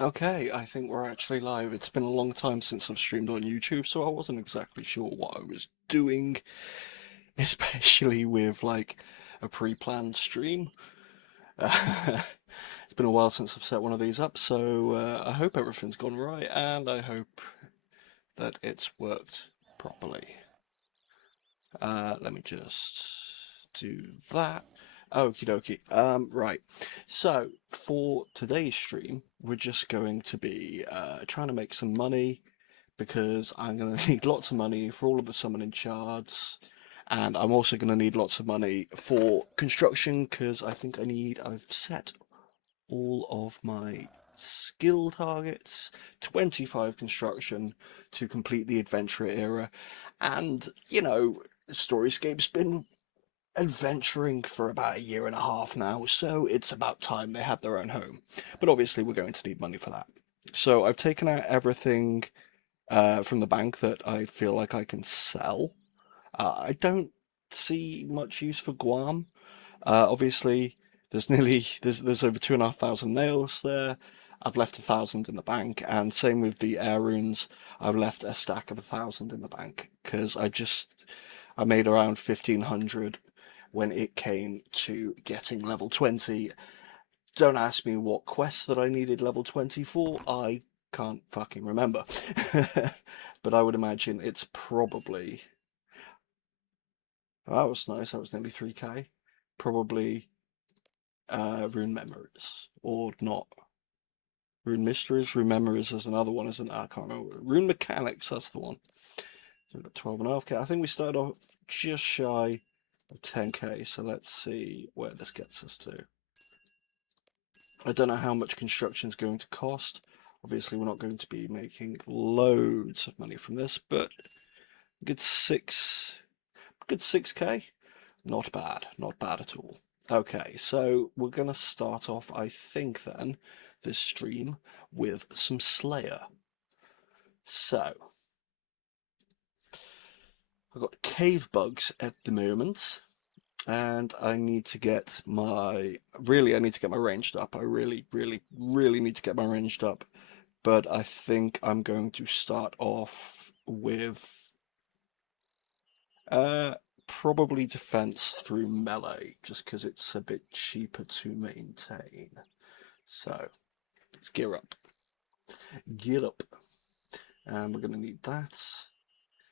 Okay, I think we're actually live. It's been a long time since I've streamed on YouTube, so I wasn't exactly sure what I was doing, especially with like a pre-planned stream. It's been a while since I've set one of these up, so I hope everything's gone right, and I hope that it's worked properly. Let me just do that. Okie dokie. Right. So for today's stream, we're just going to be trying to make some money because I'm going to need lots of money for all of the summoning shards, and I'm also going to need lots of money for construction because I've set all of my skill targets, 25 construction to complete the adventurer era, and StoryScape's been adventuring for about a year and a half now, so it's about time they had their own home. But obviously, we're going to need money for that. So I've taken out everything from the bank that I feel like I can sell. I don't see much use for Guam. Obviously, there's over 2,500 nails there. I've left 1,000 in the bank, and same with the air runes. I've left a stack of 1,000 in the bank because I made around 1,500 when it came to getting level 20. Don't ask me what quests that I needed level 20 for. I can't fucking remember. But I would imagine it's probably. Oh, that was nice. That was nearly 3k. Probably Rune Memories. Or not. Rune Mysteries? Rune Memories is another one, isn't it? I can't remember. Rune Mechanics, that's the one. So we've got 12.5k. I think we started off just shy of 10k, so let's see where this gets us to. I don't know how much construction is going to cost. Obviously, we're not going to be making loads of money from this, but good good 6k. Not bad, not bad at all. Okay, so we're gonna start off, I think then, this stream with some Slayer. So, I've got cave bugs at the moment, and I need to get I need to get my ranged up. I really need to get my ranged up. But I think I'm going to start off with uh, probably defense through melee, just because it's a bit cheaper to maintain. So let's gear up. Gear up. And we're going to need that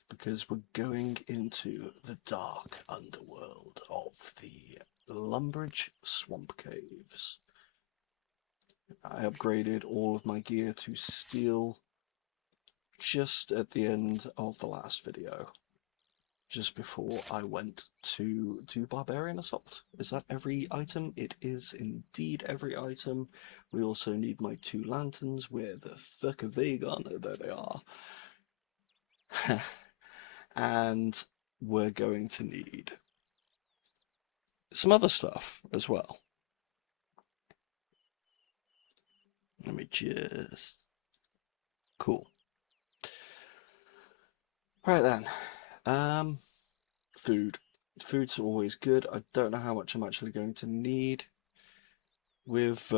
because we're going into the dark underworld of the Lumbridge Swamp Caves. I upgraded all of my gear to steel just at the end of the last video, just before I went to do Barbarian Assault. Is that every item? It is indeed every item. We also need my 2 lanterns. Where the fuck have they gone? Oh, there they are. And we're going to need some other stuff as well. Let me just... Cool. Right then. Food. Food's always good. I don't know how much I'm actually going to need with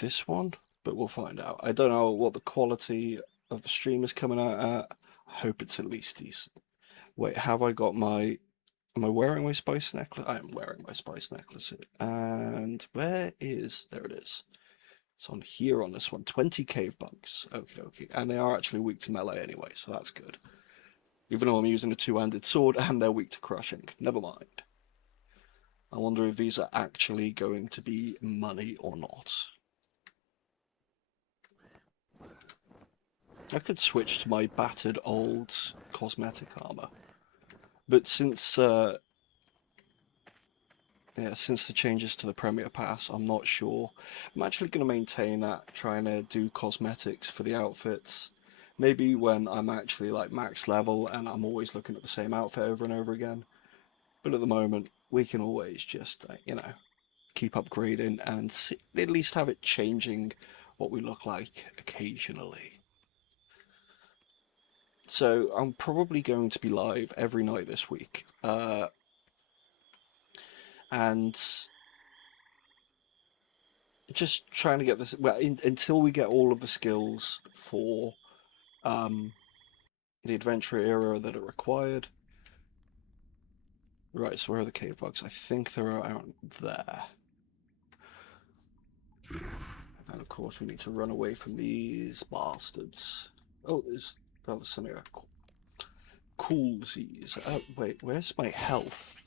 this one, but we'll find out. I don't know what the quality of the stream is coming out at. I hope it's at least decent. Wait, have I got my... Am I wearing my spice necklace? I am wearing my spice necklace. And where is... There it is. It's on here on this one. 20 cave bugs. Okay, okay. And they are actually weak to melee anyway, so that's good. Even though I'm using a 2-handed sword and they're weak to crushing. Never mind. I wonder if these are actually going to be money or not. I could switch to my battered old cosmetic armor. But since the changes to the Premier Pass, I'm not sure. I'm actually going to maintain that, trying to do cosmetics for the outfits. Maybe when I'm actually like max level and I'm always looking at the same outfit over and over again. But at the moment, we can always just, keep upgrading and at least have it changing what we look like occasionally. So I'm probably going to be live every night this week. And just trying to get this, well, until we get all of the skills for the adventure era that are required. Right, so where are the cave bugs? I think they're out there. And of course we need to run away from these bastards. Oh, there's some here. Coolsies. Oh, wait, where's my health?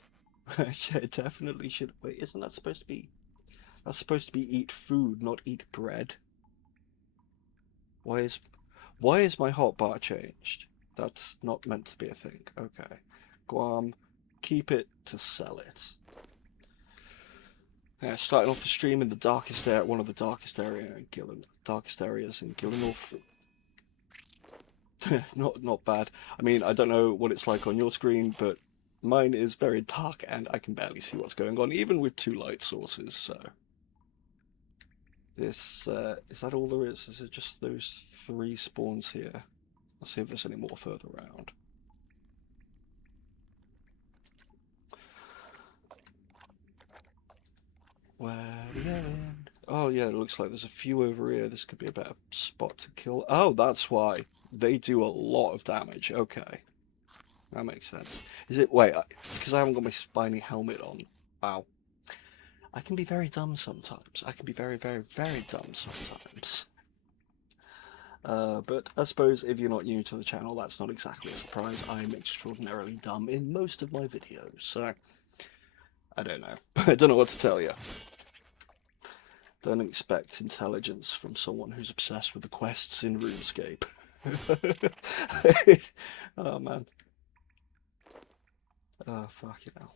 Yeah, it definitely should. Wait, isn't that supposed to be... That's supposed to be eat food, not eat bread. Why is my hotbar changed? That's not meant to be a thing. Okay. Guam, keep it to sell it. Yeah, starting off the stream in the darkest area, one of the darkest areas in Gillingham. Not bad. I mean, I don't know what it's like on your screen, but mine is very dark and I can barely see what's going on, even with 2 light sources. So this is that all there is? Is it just those 3 spawns here? Let's see if there's any more further around. Where are we going? Oh yeah, it looks like there's a few over here. This could be a better spot to kill. Oh, that's why. They do a lot of damage. Okay. That makes sense. Is it... Wait, it's because I haven't got my spiny helmet on. Wow. I can be very dumb sometimes. I can be very, very, very dumb sometimes. But I suppose if you're not new to the channel, that's not exactly a surprise. I'm extraordinarily dumb in most of my videos, so... I don't know. I don't know what to tell you. Don't expect intelligence from someone who's obsessed with the quests in RuneScape. Oh, man. Oh, fucking hell.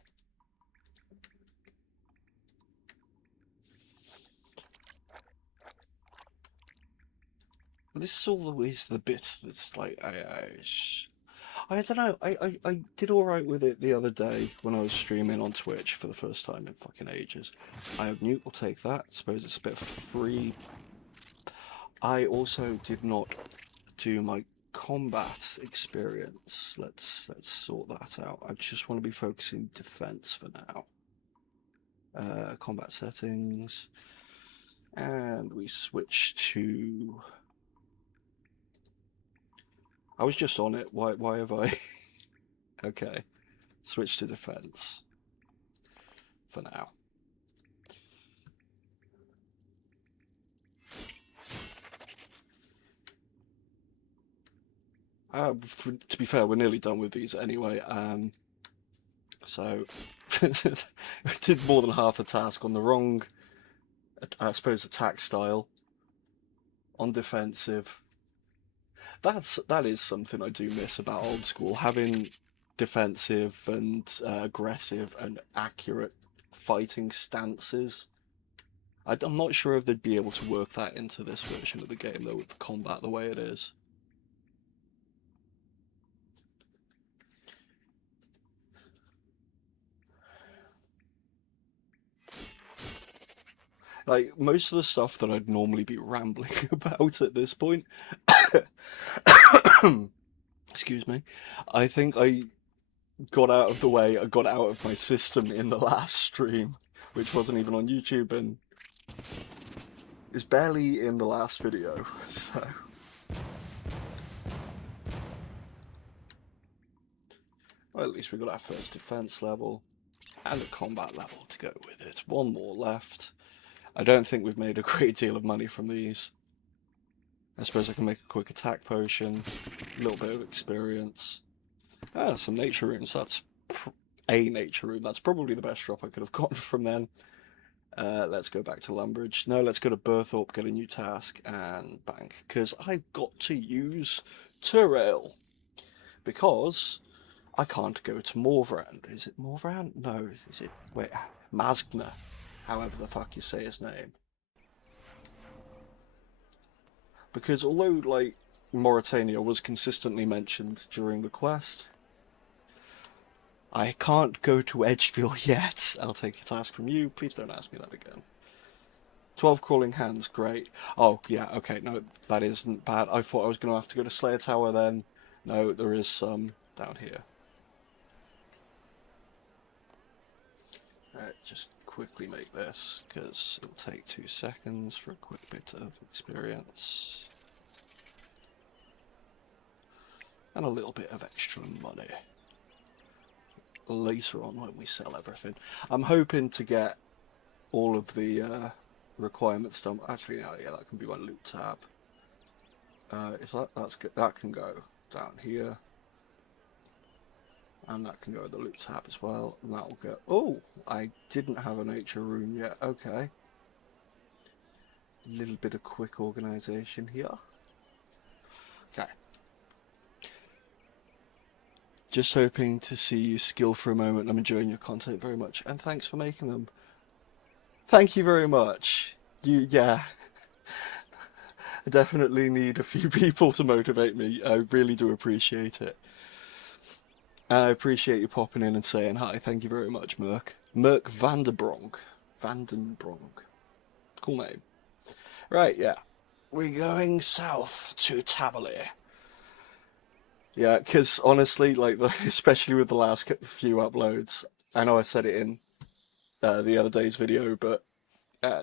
This is always the bit that's like, I don't know, I did alright with it the other day when I was streaming on Twitch for the first time in fucking ages. I have Newt, will take that. I suppose it's a bit free. I also did not do my combat experience. Let's sort that out. I just want to be focusing defense for now. Combat settings, and we switch to... I was just on it. Why have I... Okay. Switch to defense for now. To be fair, we're nearly done with these anyway. So I did more than half the task on the wrong, I suppose, attack style. On defensive. That is something I do miss about old school, having defensive and aggressive and accurate fighting stances. I'm not sure if they'd be able to work that into this version of the game though, with the combat the way it is. Like, most of the stuff that I'd normally be rambling about at this point, excuse me, I think I got out of the way, I got out of my system in the last stream, which wasn't even on YouTube, and is barely in the last video, so... Well, at least we got our first defense level, and a combat level to go with it. One more left. I don't think we've made a great deal of money from these. I suppose I can make a quick attack potion, a little bit of experience. Ah, some nature runes. That's a nature rune. That's probably the best drop I could have gotten from then. Let's go back to Lumbridge. No, let's go to Berthorpe, get a new task, and bank. Because I've got to use Turrail. Because I can't go to Morvrand. Is it Morvrand? No, is it... Wait, Masgna. However the fuck you say his name. Because although, like, Mauritania was consistently mentioned during the quest, I can't go to Edgefield yet. I'll take a task from you. Please don't ask me that again. 12 crawling hands, great. Oh, yeah, okay, no, that isn't bad. I thought I was going to have to go to Slayer Tower then. No, there is some down here. Just quickly make this, because it'll take 2 seconds for a quick bit of experience. And a little bit of extra money later on when we sell everything. I'm hoping to get all of the requirements done. Actually, no, yeah, that can be my loot tab. That's good. That can go down here, and that can go in the loot tab as well. And that'll go. Oh, I didn't have a nature rune yet. Okay, a little bit of quick organization here. Okay. Just hoping to see you skill for a moment. I'm enjoying your content very much, and thanks for making them. Thank you very much. Yeah. I definitely need a few people to motivate me. I really do appreciate it. And I appreciate you popping in and saying hi. Thank you very much, Merc. Merc Vandenbronk. Vandenbronk. Cool name. Right, yeah. We're going south to Tavali. Yeah, because honestly, like, especially with the last few uploads, I know I said it in the other day's video, but uh,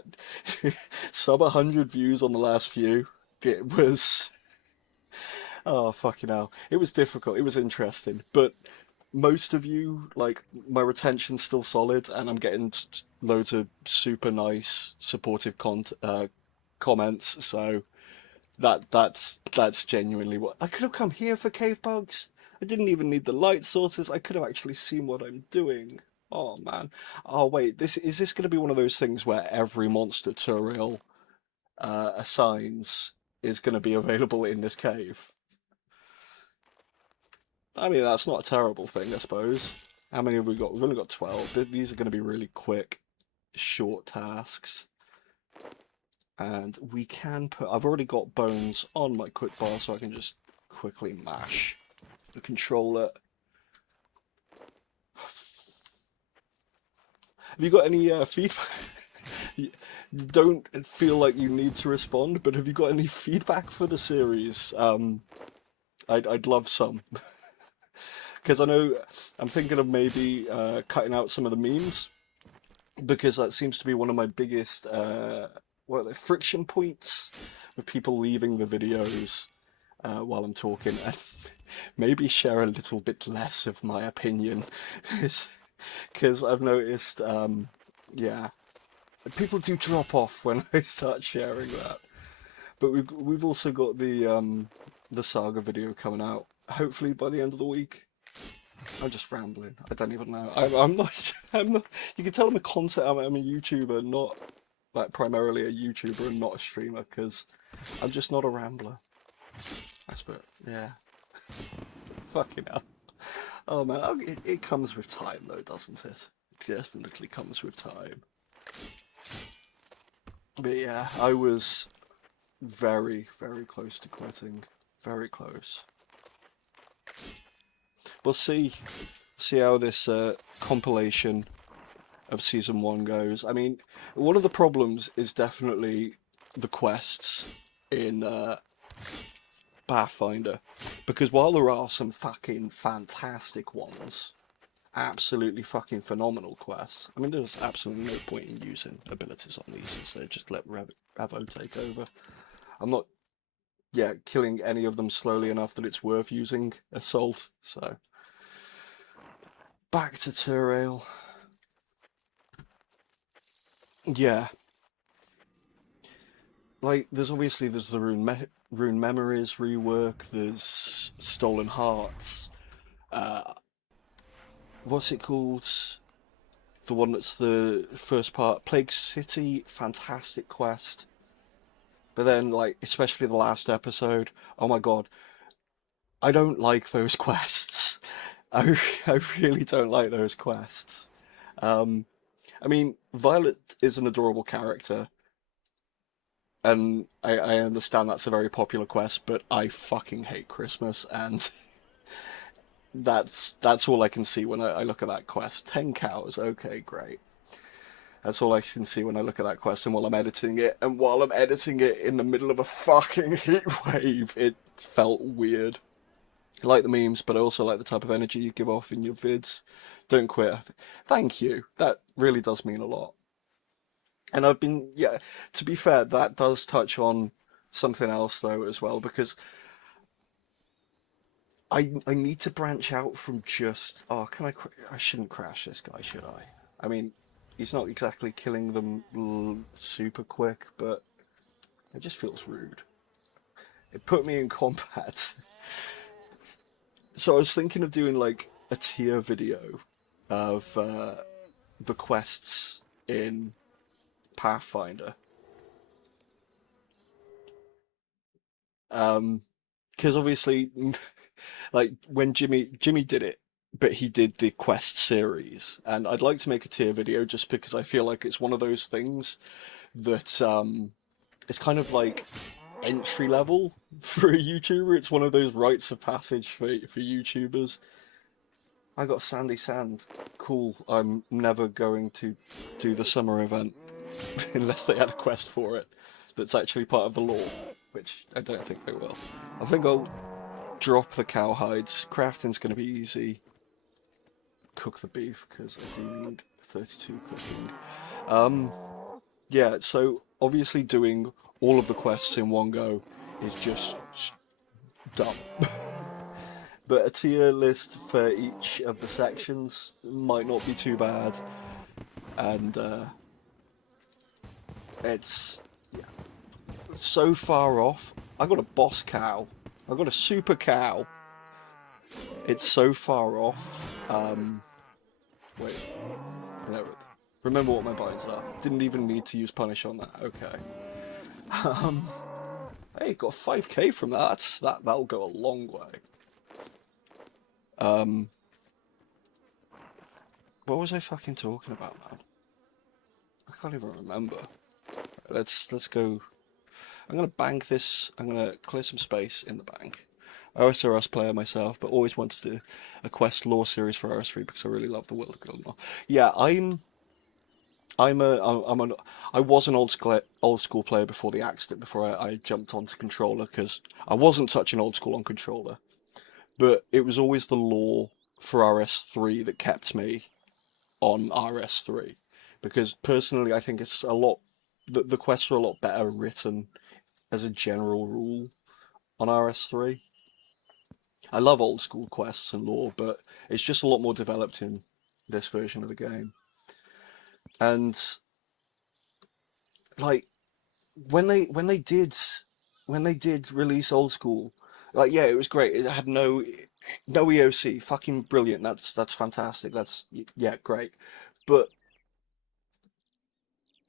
sub 100 views on the last few. It was, oh fucking hell, it was difficult. It was interesting, but most of you, like, my retention's still solid, and I'm getting loads of super nice supportive comments. So that's genuinely what I could have come here for cave bugs. I didn't even need the light sources. I could have actually seen what I'm doing. Oh man. Oh wait, this going to be one of those things where every monster Turiel assigns is going to be available in this cave? I mean, that's not a terrible thing, I suppose. How many have we got? We've only got 12. These are going to be really quick, short tasks. And we can put... I've already got bones on my quick bar, so I can just quickly mash the controller. Have you got any feedback? Don't feel like you need to respond, but have you got any feedback for the series? I'd love some. Because I know I'm thinking of maybe cutting out some of the memes, because that seems to be one of my biggest what are they, friction points with people leaving the videos while I'm talking, and maybe share a little bit less of my opinion, because I've noticed, yeah, people do drop off when I start sharing that. But we've also got the Saga video coming out, hopefully by the end of the week. I'm just rambling. I don't even know. I'm not. I'm not. You can tell I'm a content. I'm a YouTuber, not like primarily a YouTuber and not a streamer, because I'm just not a rambler. That's but yeah. Fucking hell. Oh man, it comes with time though, doesn't it? It definitely comes with time. But yeah, I was very, very close to quitting. Very close. We'll see how this compilation of season 1 goes. I mean, one of the problems is definitely the quests in Pathfinder, because while there are some fucking fantastic ones, absolutely fucking phenomenal quests, I mean, there's absolutely no point in using abilities on these instead. Just let Revo take over. I'm not, yeah, killing any of them slowly enough that it's worth using Assault, so... Back to Turail. Yeah. Like, there's the Rune Memories rework, there's Stolen Hearts, what's it called? The one that's the first part, Plague City, fantastic quest. But then, like, especially the last episode, oh my god, I don't like those quests. I really don't like those quests. I mean, Violet is an adorable character, and I understand that's a very popular quest, but I fucking hate Christmas, and that's all I can see when I look at that quest. 10 cows, okay, great. That's all I can see when I look at that quest, and while I'm editing it, in the middle of a fucking heat wave, it felt weird. I like the memes, but I also like the type of energy you give off in your vids. Don't quit. Thank you. That really does mean a lot. And I've been, yeah, to be fair, that does touch on something else though as well, because I need to branch out from just, oh, I shouldn't crash this guy, should I? I mean, he's not exactly killing them super quick, but it just feels rude. It put me in combat. So I was thinking of doing like a tier video of the quests in Pathfinder. Because obviously, like when Jimmy did it, but he did the quest series, and I'd like to make a tier video just because I feel like it's one of those things that it's kind of like entry level for a YouTuber. It's one of those rites of passage for YouTubers. I got Sandy Sand. Cool. I'm never going to do the summer event unless they had a quest for it that's actually part of the lore, which I don't think they will. I think I'll drop the cowhides. Crafting's going to be easy. Cook the beef because I do need 32 cooking. Um, yeah, so obviously doing all of the quests in one go is just dumb. But a tier list for each of the sections might not be too bad, and it's yeah, so far off. I got a boss cow. I got a super cow. It's so far off. Wait, no. Remember what my binds are. Didn't even need to use punish on that. Okay. Um, hey, got 5k from that. That'll go a long way. Um, what was I fucking talking about, man? I can't even remember. Let's go. I'm gonna bank this. I'm gonna clear some space in the bank. OSRS player myself, but always wanted to do a quest lore series for RS3 because I really love the World of Gilmore. Yeah, I'm an I was an old school player before the accident, before I jumped onto controller because I wasn't touching old school on controller, but it was always the lore for RS3 that kept me on RS3 because personally I think it's a lot the quests are a lot better written as a general rule on RS3. I love old school quests and lore, but it's just a lot more developed in this version of the game. And like when they did release old school, like yeah, it was great. It had no EOC, fucking brilliant. That's fantastic. That's yeah, great. But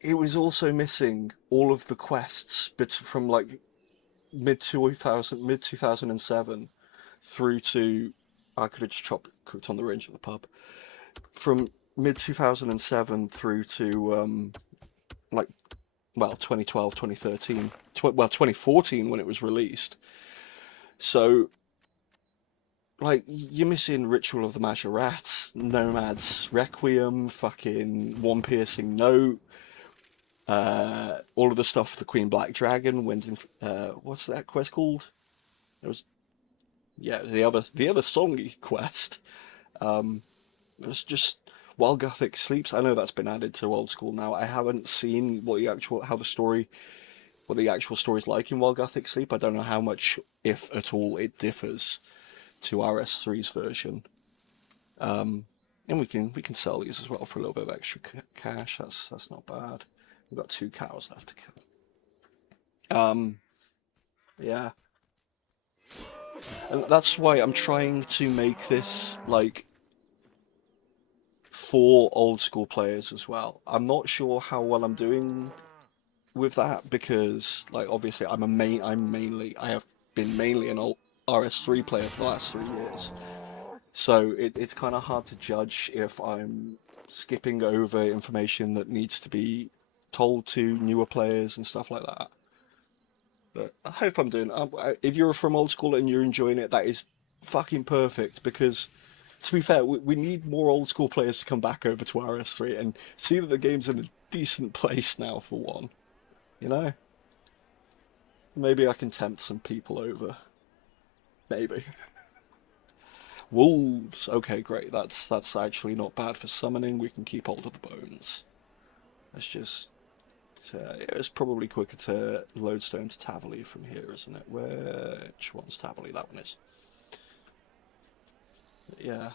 it was also missing all of the quests but from like mid 2007 through to I could have just cooked on the range at the pub from mid 2007 through to like well 2012 2013 well 2014 when it was released. So like you're missing Ritual of the Majorat, Nomad's Requiem, fucking One Piercing Note, all of the stuff for the Queen Black Dragon went in. What's that quest called? It was yeah the other songy quest. It was just while Gothic sleeps. I know that's been added to old school now. I haven't seen what the actual story's like in While Gothic Sleep. I don't know how much, if at all, it differs to RS3's version. And we can sell these as well for a little bit of extra cash. That's not bad. We've got 2 cows left to kill. Yeah, and that's why I'm trying to make this like for old school players as well. I'm not sure how well I'm doing with that because like obviously I have been mainly an old RS3 player for the last 3 years. So it's kind of hard to judge if I'm skipping over information that needs to be told to newer players and stuff like that. But I hope I'm doing. If you're from old school and you're enjoying it, that is fucking perfect. Because to be fair, we need more old school players to come back over to RS3 and see that the game's in a decent place now for one. You know, maybe I can tempt some people over. Maybe. Wolves. Okay, great. That's actually not bad for summoning. We can keep hold of the bones. Let's just it's probably quicker to lodestone to Tavali from here, isn't it? Which one's Tavali? That one is. Yeah.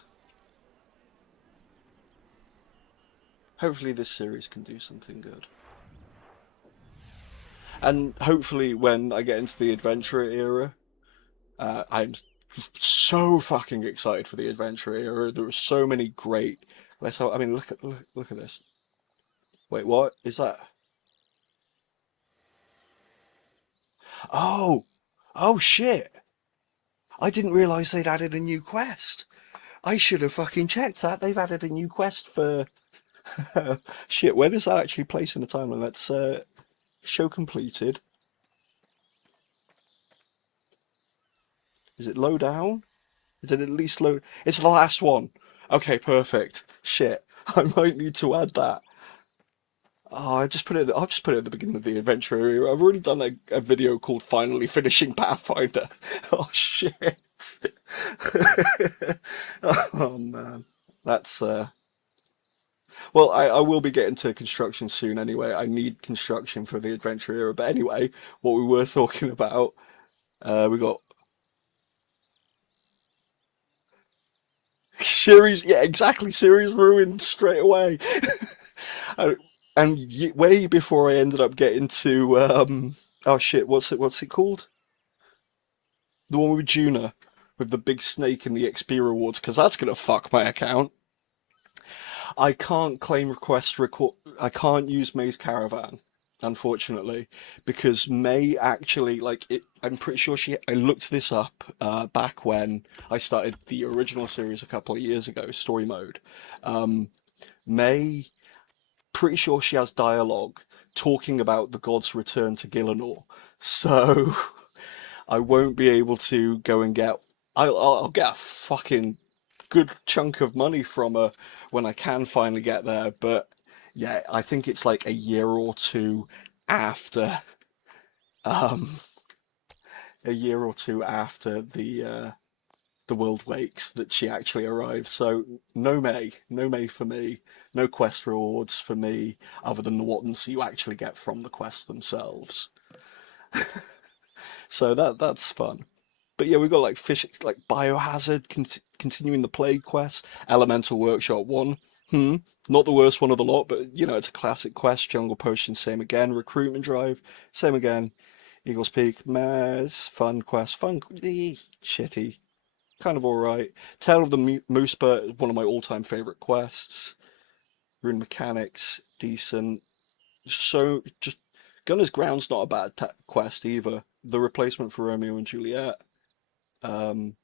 Hopefully this series can do something good. And hopefully when I get into the adventurer era, I'm so fucking excited for the adventurer era. There are so many great. I mean, look at this. Wait, what is that? Oh, oh shit! I didn't realize they'd added a new quest. I should have fucking checked that. They've added a new quest for shit. Where does that actually place in the timeline? Let's show completed. Is it low down? Did it at least load? It's the last one. Okay, perfect. Shit, I might need to add that. Oh, I just put it. I'll just put it at the beginning of the adventure area. I've already done a video called "Finally Finishing Pathfinder." Oh shit. Oh man, that's well, I will be getting to construction soon anyway. I need construction for the adventure era. But anyway, what we were talking about, we got series. Yeah, exactly. Series ruined straight away. Uh, and way before I ended up getting to oh shit, what's it called? The one with Juna, with the big snake and the XP rewards, because that's gonna fuck my account. I can't claim I can't use May's caravan, unfortunately, because May actually like it. I'm pretty sure she. I looked this up back when I started the original series a couple of years ago, story mode. May, pretty sure she has dialogue talking about the god's return to Gielinor. So I won't be able to go and get. I'll get a fucking good chunk of money from her when I can finally get there. But yeah, I think it's like a year or two after, um, a year or two after the world wakes that she actually arrives. So no May for me, no quest rewards for me, other than the ones you actually get from the quests themselves. So that's fun. But yeah, we've got like fish, like Biohazard, continuing the plague quest, Elemental Workshop 1. Hmm, not the worst one of the lot, but you know, it's a classic quest. Jungle Potion, same again. Recruitment Drive, same again. Eagles Peak, Mez, fun quest, shitty, kind of alright. Tale of the Moose Bird, one of my all-time favorite quests. Rune Mechanics, decent. So, just Gunner's Ground's not a bad quest either. The replacement for Romeo and Juliet. Um,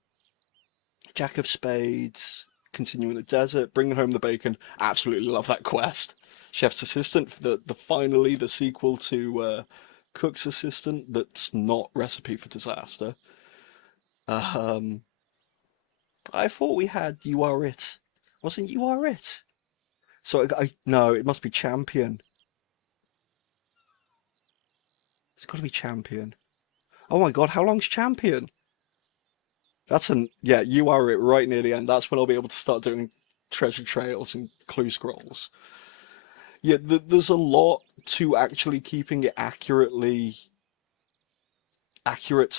Jack of Spades, continuing the desert, bringing home the bacon. Absolutely love that quest. Chef's Assistant, the finally the sequel to Cook's Assistant. That's not Recipe for Disaster. Um, I thought we had You Are It. Wasn't You Are It? So no, it must be Champion. It's got to be Champion. Oh my God, how long's Champion? That's an yeah. You Are It right near the end. That's when I'll be able to start doing treasure trails and clue scrolls. Yeah, there's a lot to actually keeping it accurate to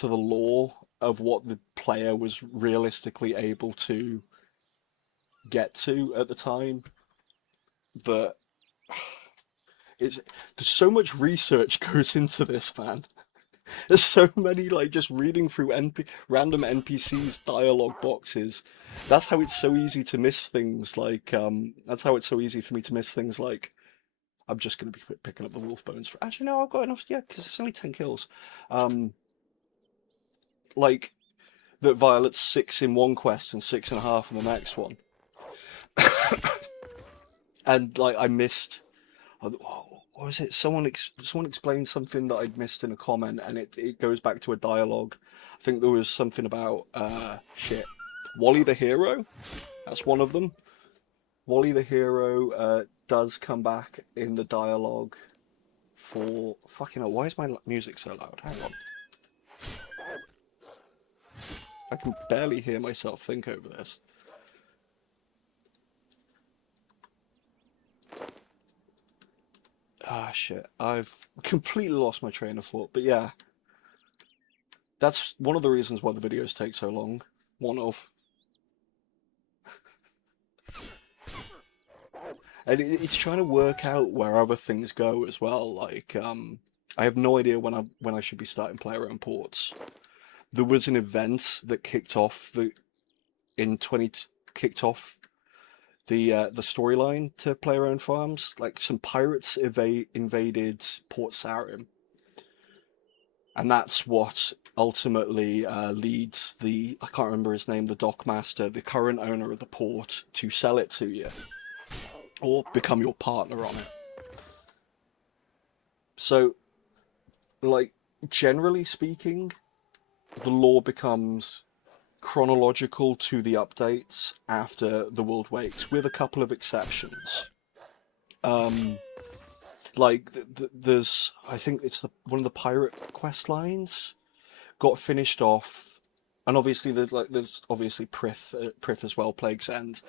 the lore of what the player was realistically able to get to at the time. That it's there's so much research goes into this, man. There's so many like just reading through random NPCs dialogue boxes. That's how it's so easy to miss things like that's how it's so easy for me to miss things like I'm just going to be picking up the wolf bones. Actually, no, I've got enough. Yeah, because it's only 10 kills. Um, like that Violet's 6 in one quest and 6.5 in the next one. And like I missed. What was it? Someone explained something that I'd missed in a comment, and it goes back to a dialogue. I think there was something about shit. Wally the hero. That's one of them. Wally the hero does come back in the dialogue for fucking hell. Why is my music so loud? Hang on. I can barely hear myself think over this. Ah, shit. I've completely lost my train of thought. But yeah, that's one of the reasons why the videos take so long. One of. And it's trying to work out where other things go as well. Like, I have no idea when I should be starting player-owned ports. There was an event that kicked off in 20 kicked off the storyline to player-owned farms. Like some pirates invaded Port Sarim, and that's what ultimately leads the I can't remember his name, the dockmaster, the current owner of the port, to sell it to you or become your partner on it. So, like generally speaking, the lore becomes chronological to the updates after the world wakes, with a couple of exceptions. Um, like there's, I think it's one of the pirate quest lines got finished off, and obviously there's obviously Prith as well, Plague's End.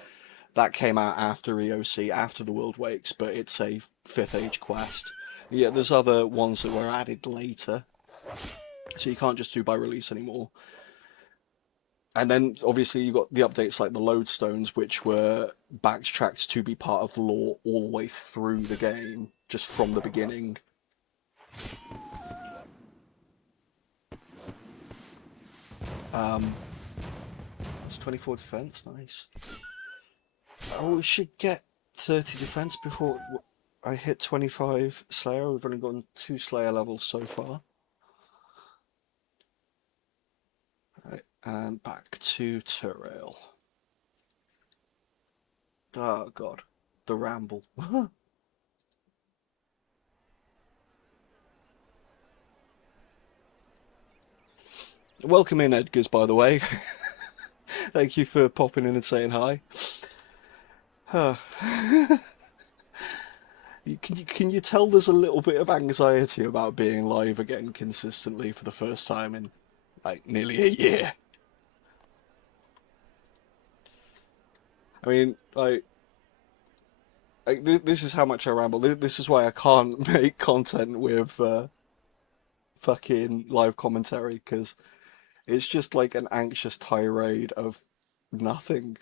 That came out after EOC, after the world wakes, but it's a 5th age quest. Yeah, there's other ones that were added later, so you can't just do by release anymore. And then obviously you got the updates like the lodestones, which were backtracked to be part of the lore all the way through the game, just from the beginning. It's 24 defense, nice. Oh, we should get 30 defense before I hit 25 Slayer. We've only gotten 2 Slayer levels so far. Right, and back to Terrail. Oh god, the ramble. Welcome in, Edgars, by the way. Thank you for popping in and saying hi. Can you tell there's a little bit of anxiety about being live again consistently for the first time in like nearly a year? I mean, this is how much I ramble. This is why I can't make content with fucking live commentary, because it's just like an anxious tirade of nothing.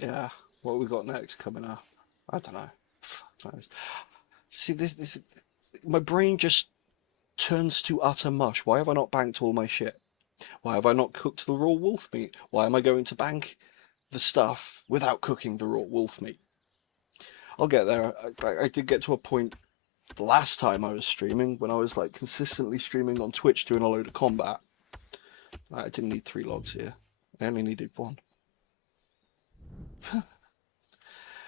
Yeah, what we got next coming up? I don't know. Fuck knows. See, this, my brain just turns to utter mush. Why have I not banked all my shit? Why have I not cooked the raw wolf meat? Why am I going to bank the stuff without cooking the raw wolf meat? I'll get there. I did get to a point the last time I was streaming, when I was like consistently streaming on Twitch doing a load of combat. I didn't need 3 logs here. I only needed 1.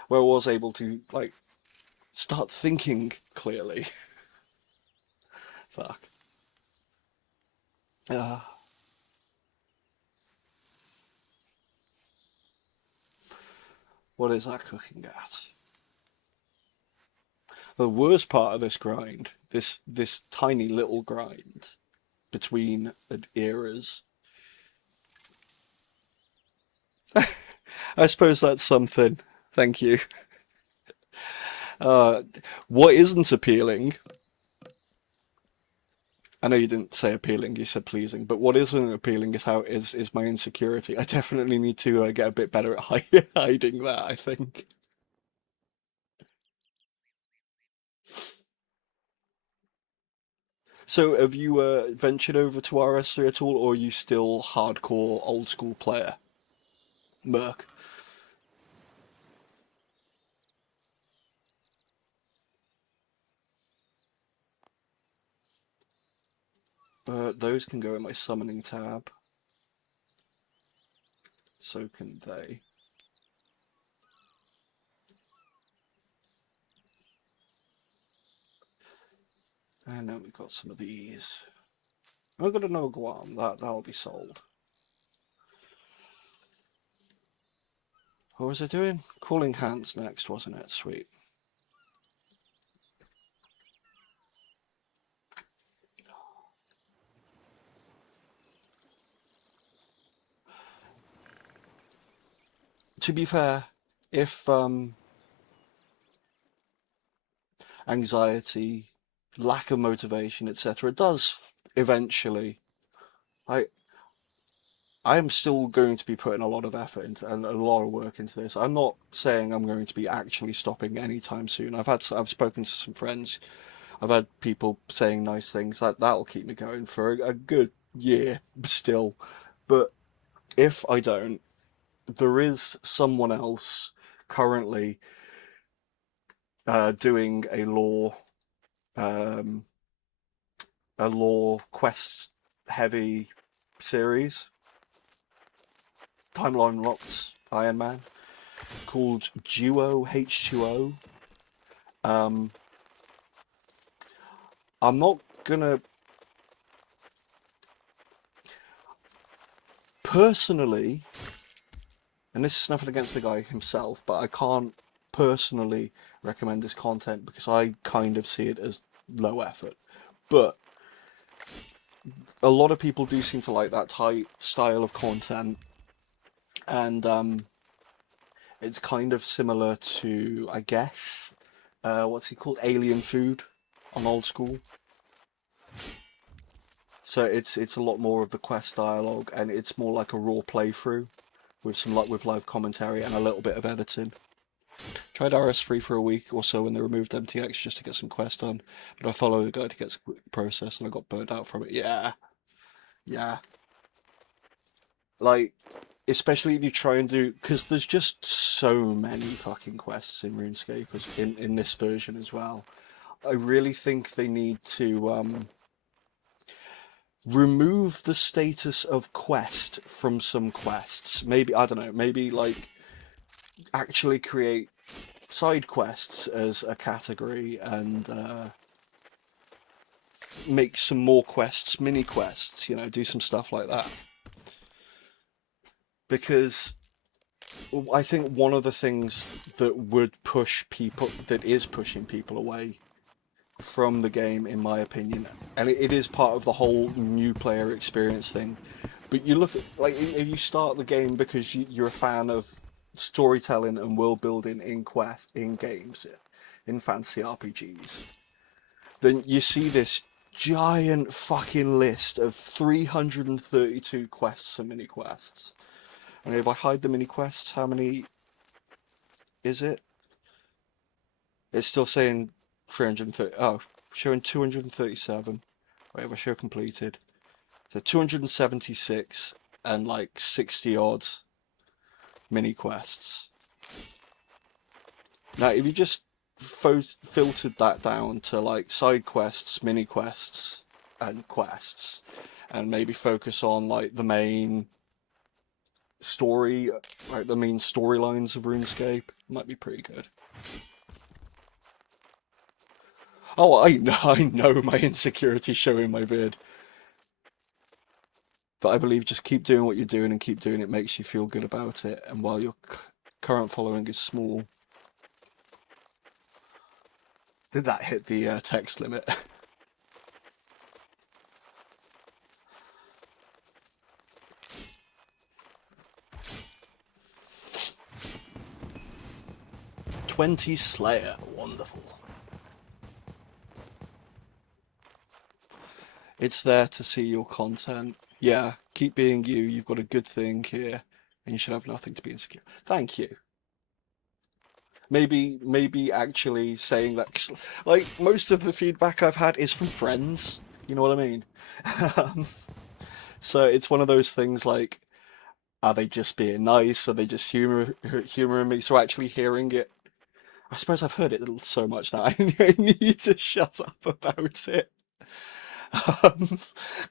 Where I was able to like start thinking clearly. Fuck. Uh, what is that cooking at? The worst part of this grind, this tiny little grind between eras. I suppose that's something. Thank you. Uh, what isn't appealing? I know you didn't say appealing, you said pleasing, but what isn't appealing is how is my insecurity. I definitely need to get a bit better at hiding that, I think. So, have you ventured over to RS3 at all, or are you still hardcore old school player? Merc. Those can go in my summoning tab. So can they. And then we've got some of these. I've got a no Guam. That'll be sold. What was I doing? Calling hands next, wasn't it? Sweet. to be fair, if anxiety, lack of motivation, etc., does eventually, I I am still going to be putting a lot of effort into and a lot of work into this. I'm not saying I'm going to be actually stopping anytime soon. I've spoken to some friends. I've had people saying nice things. That'll keep me going for a good year still. But if I don't, there is someone else currently doing um, a law quest heavy series, timeline locked Iron Man, called Duo H2O. Um, I'm not gonna personally, and this is nothing against the guy himself, but I can't personally recommend this content because I kind of see it as low effort. But a lot of people do seem to like that type style of content, and it's kind of similar to, I guess, what's he called, Alien Food on Old School. So it's a lot more of the quest dialogue, and it's more like a raw playthrough with some with live commentary and a little bit of editing. Tried RS3 for a week or so when they removed MTX just to get some quest done, but I followed a guide to get process and I got burnt out from it. Yeah, yeah. Like, especially if you try and do, because there's just so many fucking quests in RuneScape in this version as well. I really think they need to remove the status of quest from some quests. Maybe, I don't know, maybe like actually create side quests as a category and make some more quests, mini quests, do some stuff like that. Because I think one of the things that would push people, that is pushing people away from the game, in my opinion, and it is part of the whole new player experience thing. But you look at, like, if you start the game because you're a fan of storytelling and world building in games, in fantasy RPGs, then you see this giant fucking list of 332 quests and mini quests. And if I hide the mini quests, how many is it? It's still saying 330. Oh, showing 237. Wait, if I show completed. So 276 and like 60 odd mini quests. Now, if you just filtered that down to like side quests, mini quests, and quests, and maybe focus on like the main story, like the main storylines of RuneScape, might be pretty good. Oh, I know my insecurity showing my vid. But I believe just keep doing what you're doing and keep doing it makes you feel good about it. And while your current following is small, did that hit the text limit? 20 Slayer, wonderful. It's there to see your content. Yeah, keep being you. You've got a good thing here, and you should have nothing to be insecure. Thank you. Maybe actually saying that, 'cause, like, most of the feedback I've had is from friends. You know what I mean? Um, so it's one of those things like, are they just being nice? Are they just humoring me? So actually hearing it, I suppose I've heard it so much now. I need to shut up about it.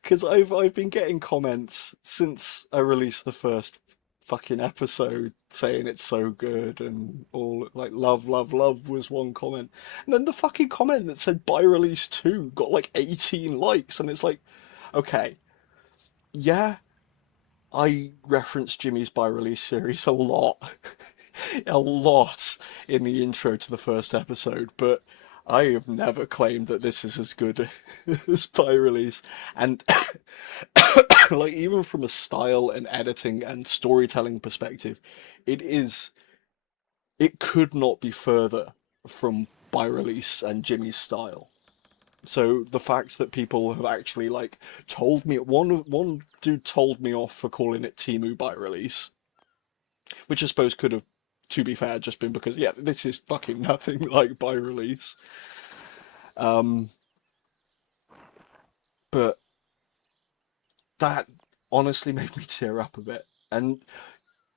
Because I've been getting comments since I released the first fucking episode saying it's so good and all, like, love, love, love was one comment. And then the fucking comment that said by release 2 got like 18 likes, and it's like, okay, yeah, I referenced Jimmy's by release series a lot. A lot in the intro to the first episode, but I have never claimed that this is as good as by release. And like, even from a style and editing and storytelling perspective, it is, it could not be further from by release and Jimmy's style. So the fact that people have actually like told me, one dude told me off for calling it Timu by release, which I suppose could have, to be fair, just been because yeah, this is fucking nothing like by release. Um, but that honestly made me tear up a bit, and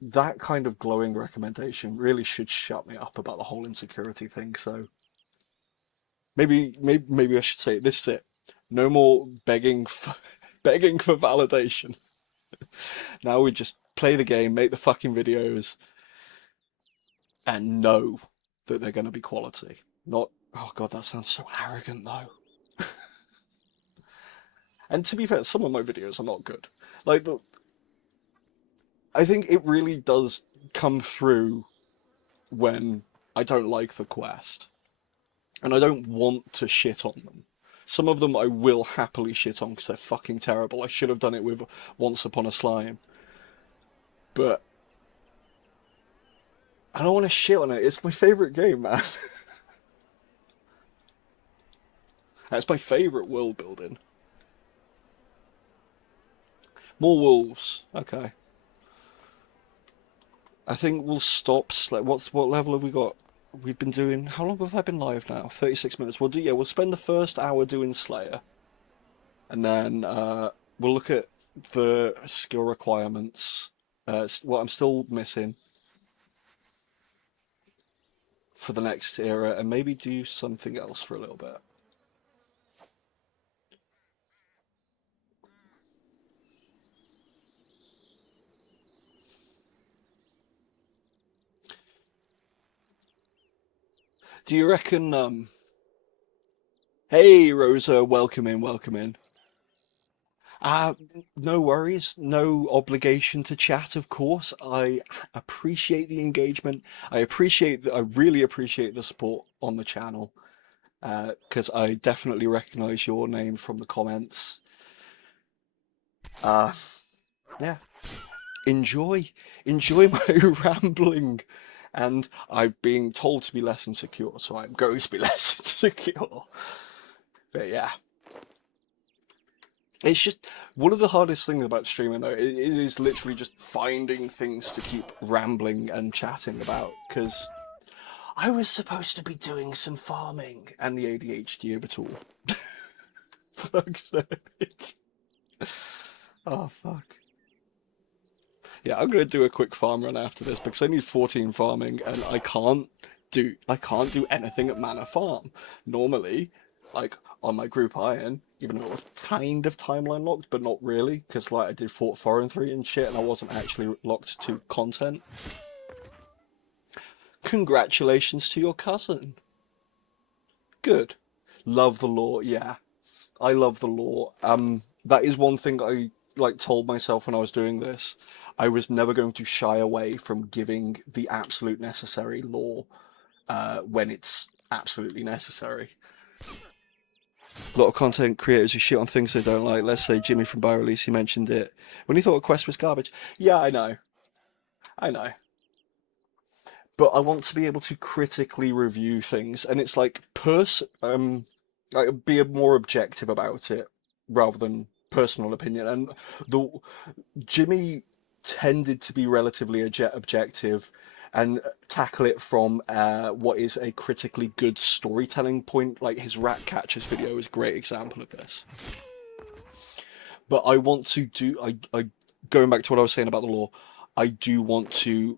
that kind of glowing recommendation really should shut me up about the whole insecurity thing. So maybe I should say this is it. No more begging for, begging for validation. Now we just play the game, make the fucking videos, and know that they're going to be quality. Not, oh god, that sounds so arrogant though. And to be fair, some of my videos are not good. Like I think it really does come through when I don't like the quest, and I don't want to shit on them. Some of them I will happily shit on because they're fucking terrible. I should have done it with Once Upon a Slime. But I don't want to shit on it. It's my favourite game, man. That's my favourite world building. More wolves. Okay. I think we'll stop. What level have we got? We've been doing. How long have I been live now? 36 minutes. We'll do. Yeah, we'll spend the first hour doing Slayer, and then we'll look at the skill requirements. What I'm still missing for the next era, and maybe do something else for a little bit. Do you reckon? Hey, Rosa, welcome in, welcome in. Uh, no worries, no obligation to chat, of course. I appreciate the engagement. I really appreciate the support on the channel, because I definitely recognize your name from the comments. Uh, yeah, enjoy, enjoy my rambling. And I'm being told to be less insecure, so I'm going to be less insecure. But yeah. It's just one of the hardest things about streaming, though. It is literally just finding things to keep rambling and chatting about. Because I was supposed to be doing some farming, and the ADHD of it all. Fuck's sake. Oh fuck. Yeah, I'm gonna do a quick farm run after this because I need 14 farming, and I can't do anything at Manor Farm. Normally, like on my group iron, even though it was kind of timeline locked, but not really, because like I did Fort Foreign 3 and shit, and I wasn't actually locked to content. Congratulations to your cousin. Good. Love the lore, yeah. I love the lore. That is one thing I like told myself when I was doing this. I was never going to shy away from giving the absolute necessary lore when it's absolutely necessary. A lot of content creators who shit on things they don't like. Let's say Jimmy from By Release, he mentioned it. When he thought a quest was garbage. Yeah, I know. I know. But I want to be able to critically review things, and it's like like, be more objective about it rather than personal opinion. And the Jimmy tended to be relatively objective and tackle it from what is a critically good storytelling point. Like his Rat Catchers video is a great example of this. But I want to do, I going back to what I was saying about the lore, I do want to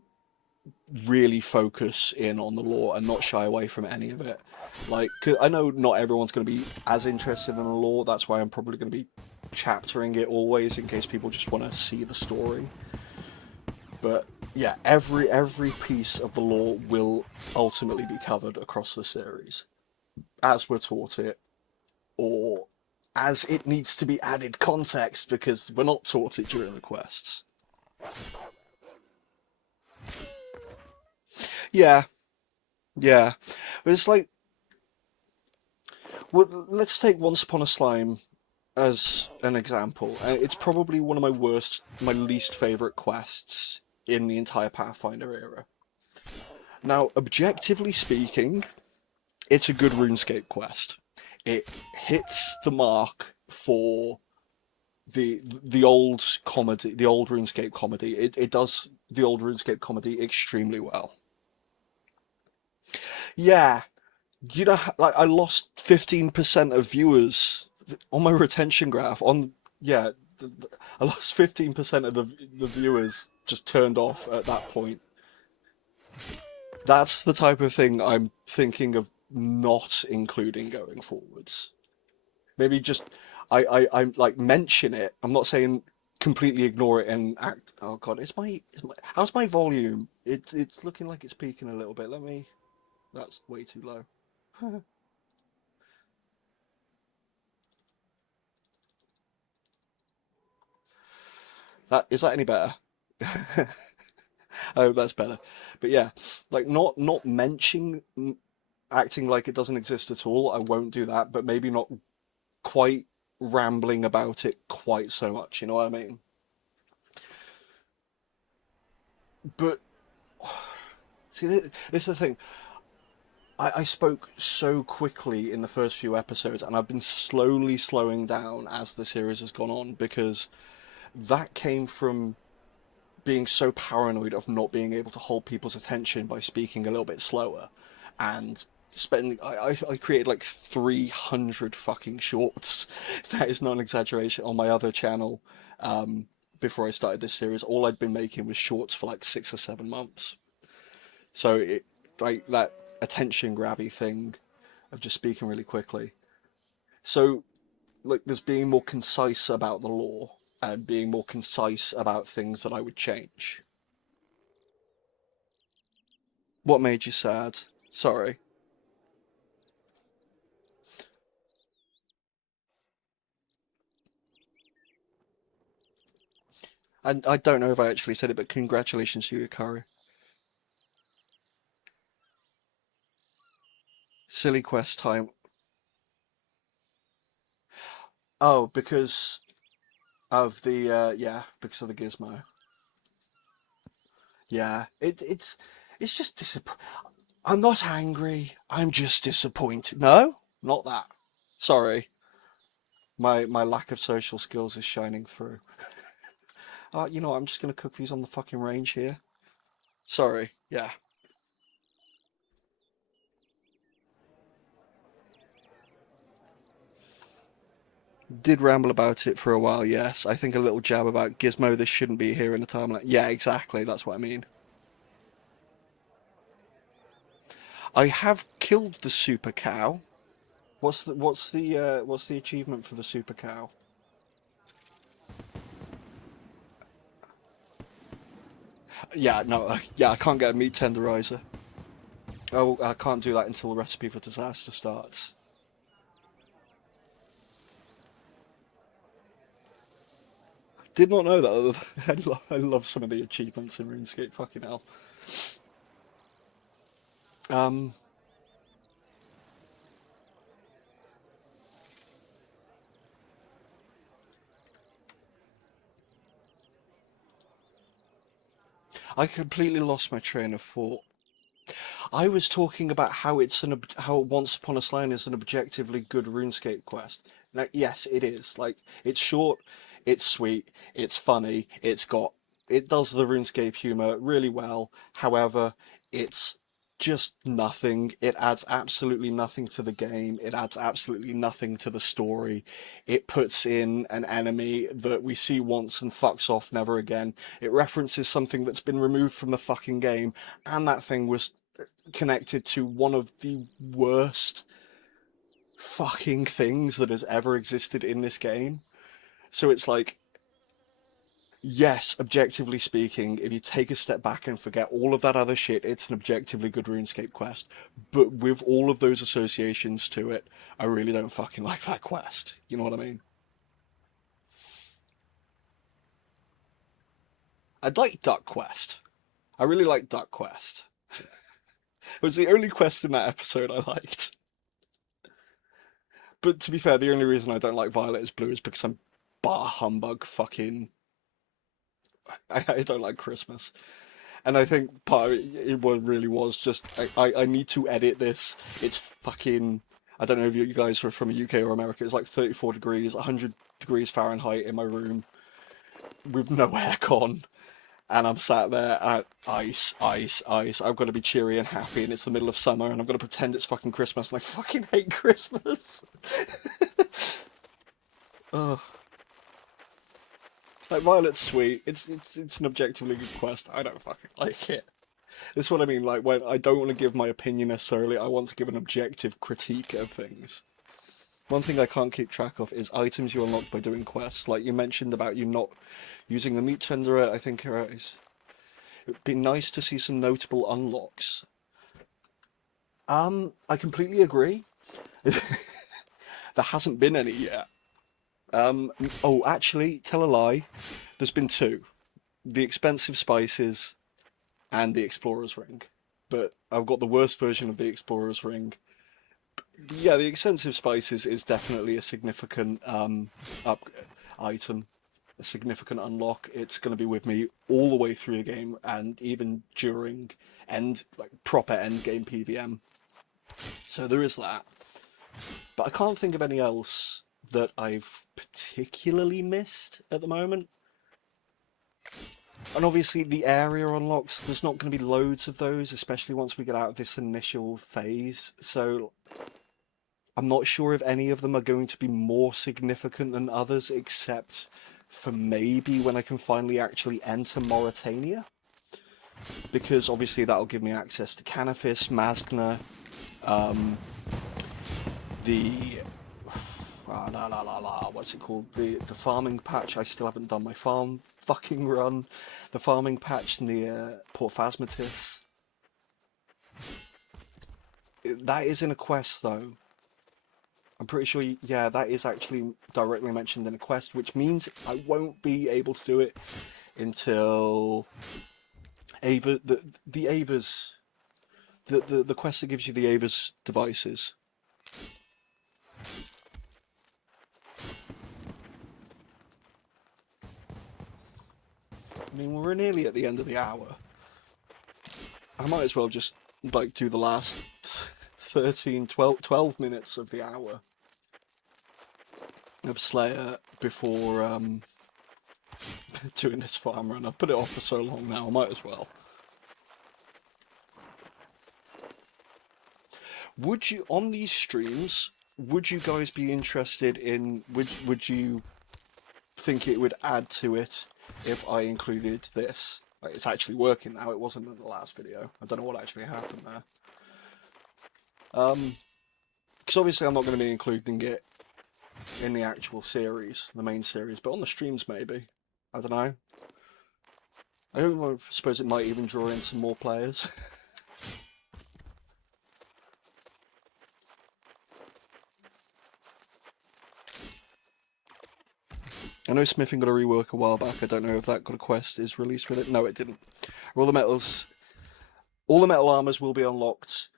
really focus in on the lore and not shy away from any of it. Like, 'cause I know not everyone's going to be as interested in the lore. That's why I'm probably going to be chaptering it always in case people just want to see the story. But yeah, every piece of the lore will ultimately be covered across the series, as we're taught it, or as it needs to be added context because we're not taught it during the quests. Yeah, yeah. But it's like, well, let's take Once Upon a Slime as an example. It's probably one of my least favorite quests in the entire Pathfinder era. Now, objectively speaking, it's a good RuneScape quest. It hits the mark for the old comedy, the old RuneScape comedy. It does the old RuneScape comedy extremely well. Yeah, you know, like I lost 15% of viewers on my retention graph. On yeah, I lost 15% of the viewers just turned off at that point. That's the type of thing I'm thinking of not including going forwards. Maybe just I'm like mention it. I'm not saying completely ignore it and act. Oh God, how's my volume? It's looking like it's peaking a little bit. Let me. That's way too low. That is that any better? I hope that's better. But yeah, like not mentioning acting like it doesn't exist at all. I won't do that, but maybe not quite rambling about it quite so much. You know what I mean? But see, this is the thing. I spoke so quickly in the first few episodes, and I've been slowly slowing down as the series has gone on because that came from being so paranoid of not being able to hold people's attention by speaking a little bit slower and spending I created like 300 fucking shorts. That is not an exaggeration on my other channel. Before I started this series, all I'd been making was shorts for like 6 or 7 months. So it like that attention grabby thing of just speaking really quickly. So like there's being more concise about the law and being more concise about things that I would change. What made you sad? Sorry. And I don't know if I actually said it, but congratulations to you, Akari. Silly quest time. Oh, because of the yeah, because of the gizmo. Yeah, it's just disappointing. I'm not angry. I'm just disappointed. No, not that. Sorry, my lack of social skills is shining through. You know what, I'm just gonna cook these on the fucking range here. Sorry. Yeah, did ramble about it for a while. Yes, I think a little jab about Gizmo. This shouldn't be here in a timeline. Yeah, exactly. That's what I mean. I have killed the super cow. What's the achievement for the super cow? Yeah, no, yeah, I can't get a meat tenderizer. Oh, I can't do that until the recipe for disaster starts. Did not know that. I love some of the achievements in RuneScape. Fucking hell. Um, I completely lost my train of thought. I was talking about how how Once Upon a Slaan is an objectively good RuneScape quest. Now, yes, it is. Like it's short, it's sweet, it's funny, it does the RuneScape humor really well. However, it's just nothing. It adds absolutely nothing to the game. It adds absolutely nothing to the story. It puts in an enemy that we see once and fucks off never again. It references something that's been removed from the fucking game, and that thing was connected to one of the worst fucking things that has ever existed in this game. So it's like, yes, objectively speaking, if you take a step back and forget all of that other shit, it's an objectively good RuneScape quest. But with all of those associations to it, I really don't fucking like that quest. You know what I mean? I'd like Duck Quest. I really like Duck Quest. It was the only quest in that episode I liked. But to be fair, the only reason I don't like Violet is Blue is because I'm bar humbug fucking I don't like Christmas. And I think part of it really was just I need to edit this. It's fucking, I don't know if you guys are from the UK or America. It's like 34 degrees, 100 degrees Fahrenheit in my room with no aircon, and I'm sat there at ice, ice, ice. I've got to be cheery and happy, and it's the middle of summer, and I've got to pretend it's fucking Christmas, and I fucking hate Christmas. Ugh. Like Violet's sweet. It's an objectively good quest. I don't fucking like it. This is what I mean. Like when I don't want to give my opinion necessarily, I want to give an objective critique of things. One thing I can't keep track of is items you unlock by doing quests. Like you mentioned about you not using the meat tenderer. I think it'd be nice to see some notable unlocks. I completely agree. There hasn't been any yet. Oh, actually, tell a lie. There's been two: the expensive spices and the explorer's ring. But I've got the worst version of the explorer's ring. Yeah, the expensive spices is definitely a significant up item, a significant unlock. It's going to be with me all the way through the game and even during like proper end game PVM. So there is that. But I can't think of any else that I've particularly missed at the moment. And obviously the area unlocks, there's not going to be loads of those, especially once we get out of this initial phase. So I'm not sure if any of them are going to be more significant than others, except for maybe when I can finally actually enter Mauritania. Because obviously that'll give me access to Canifis, Masdna, the what's it called? The farming patch. I still haven't done my farm fucking run. The farming patch near Port Phasmatis. That is in a quest though. I'm pretty sure, yeah, that is actually directly mentioned in a quest, which means I won't be able to do it until the Ava's, the quest that gives you the Ava's devices. I mean, we're nearly at the end of the hour. I might as well just, like, do the last 12 minutes of the hour of Slayer before doing this farm run. I've put it off for so long now, I might as well. Would you, on these streams, would you guys be interested in, would you think it would add to it if I included this? Like, it's actually working now, it wasn't in the last video. I don't know what actually happened there. Because obviously I'm not going to be including it in the actual series, the main series, but on the streams maybe. I don't know. I suppose it might even draw in some more players. I know smithing got a rework a while back. I don't know if that got a quest is released with it. No, it didn't. All the metal armors will be unlocked.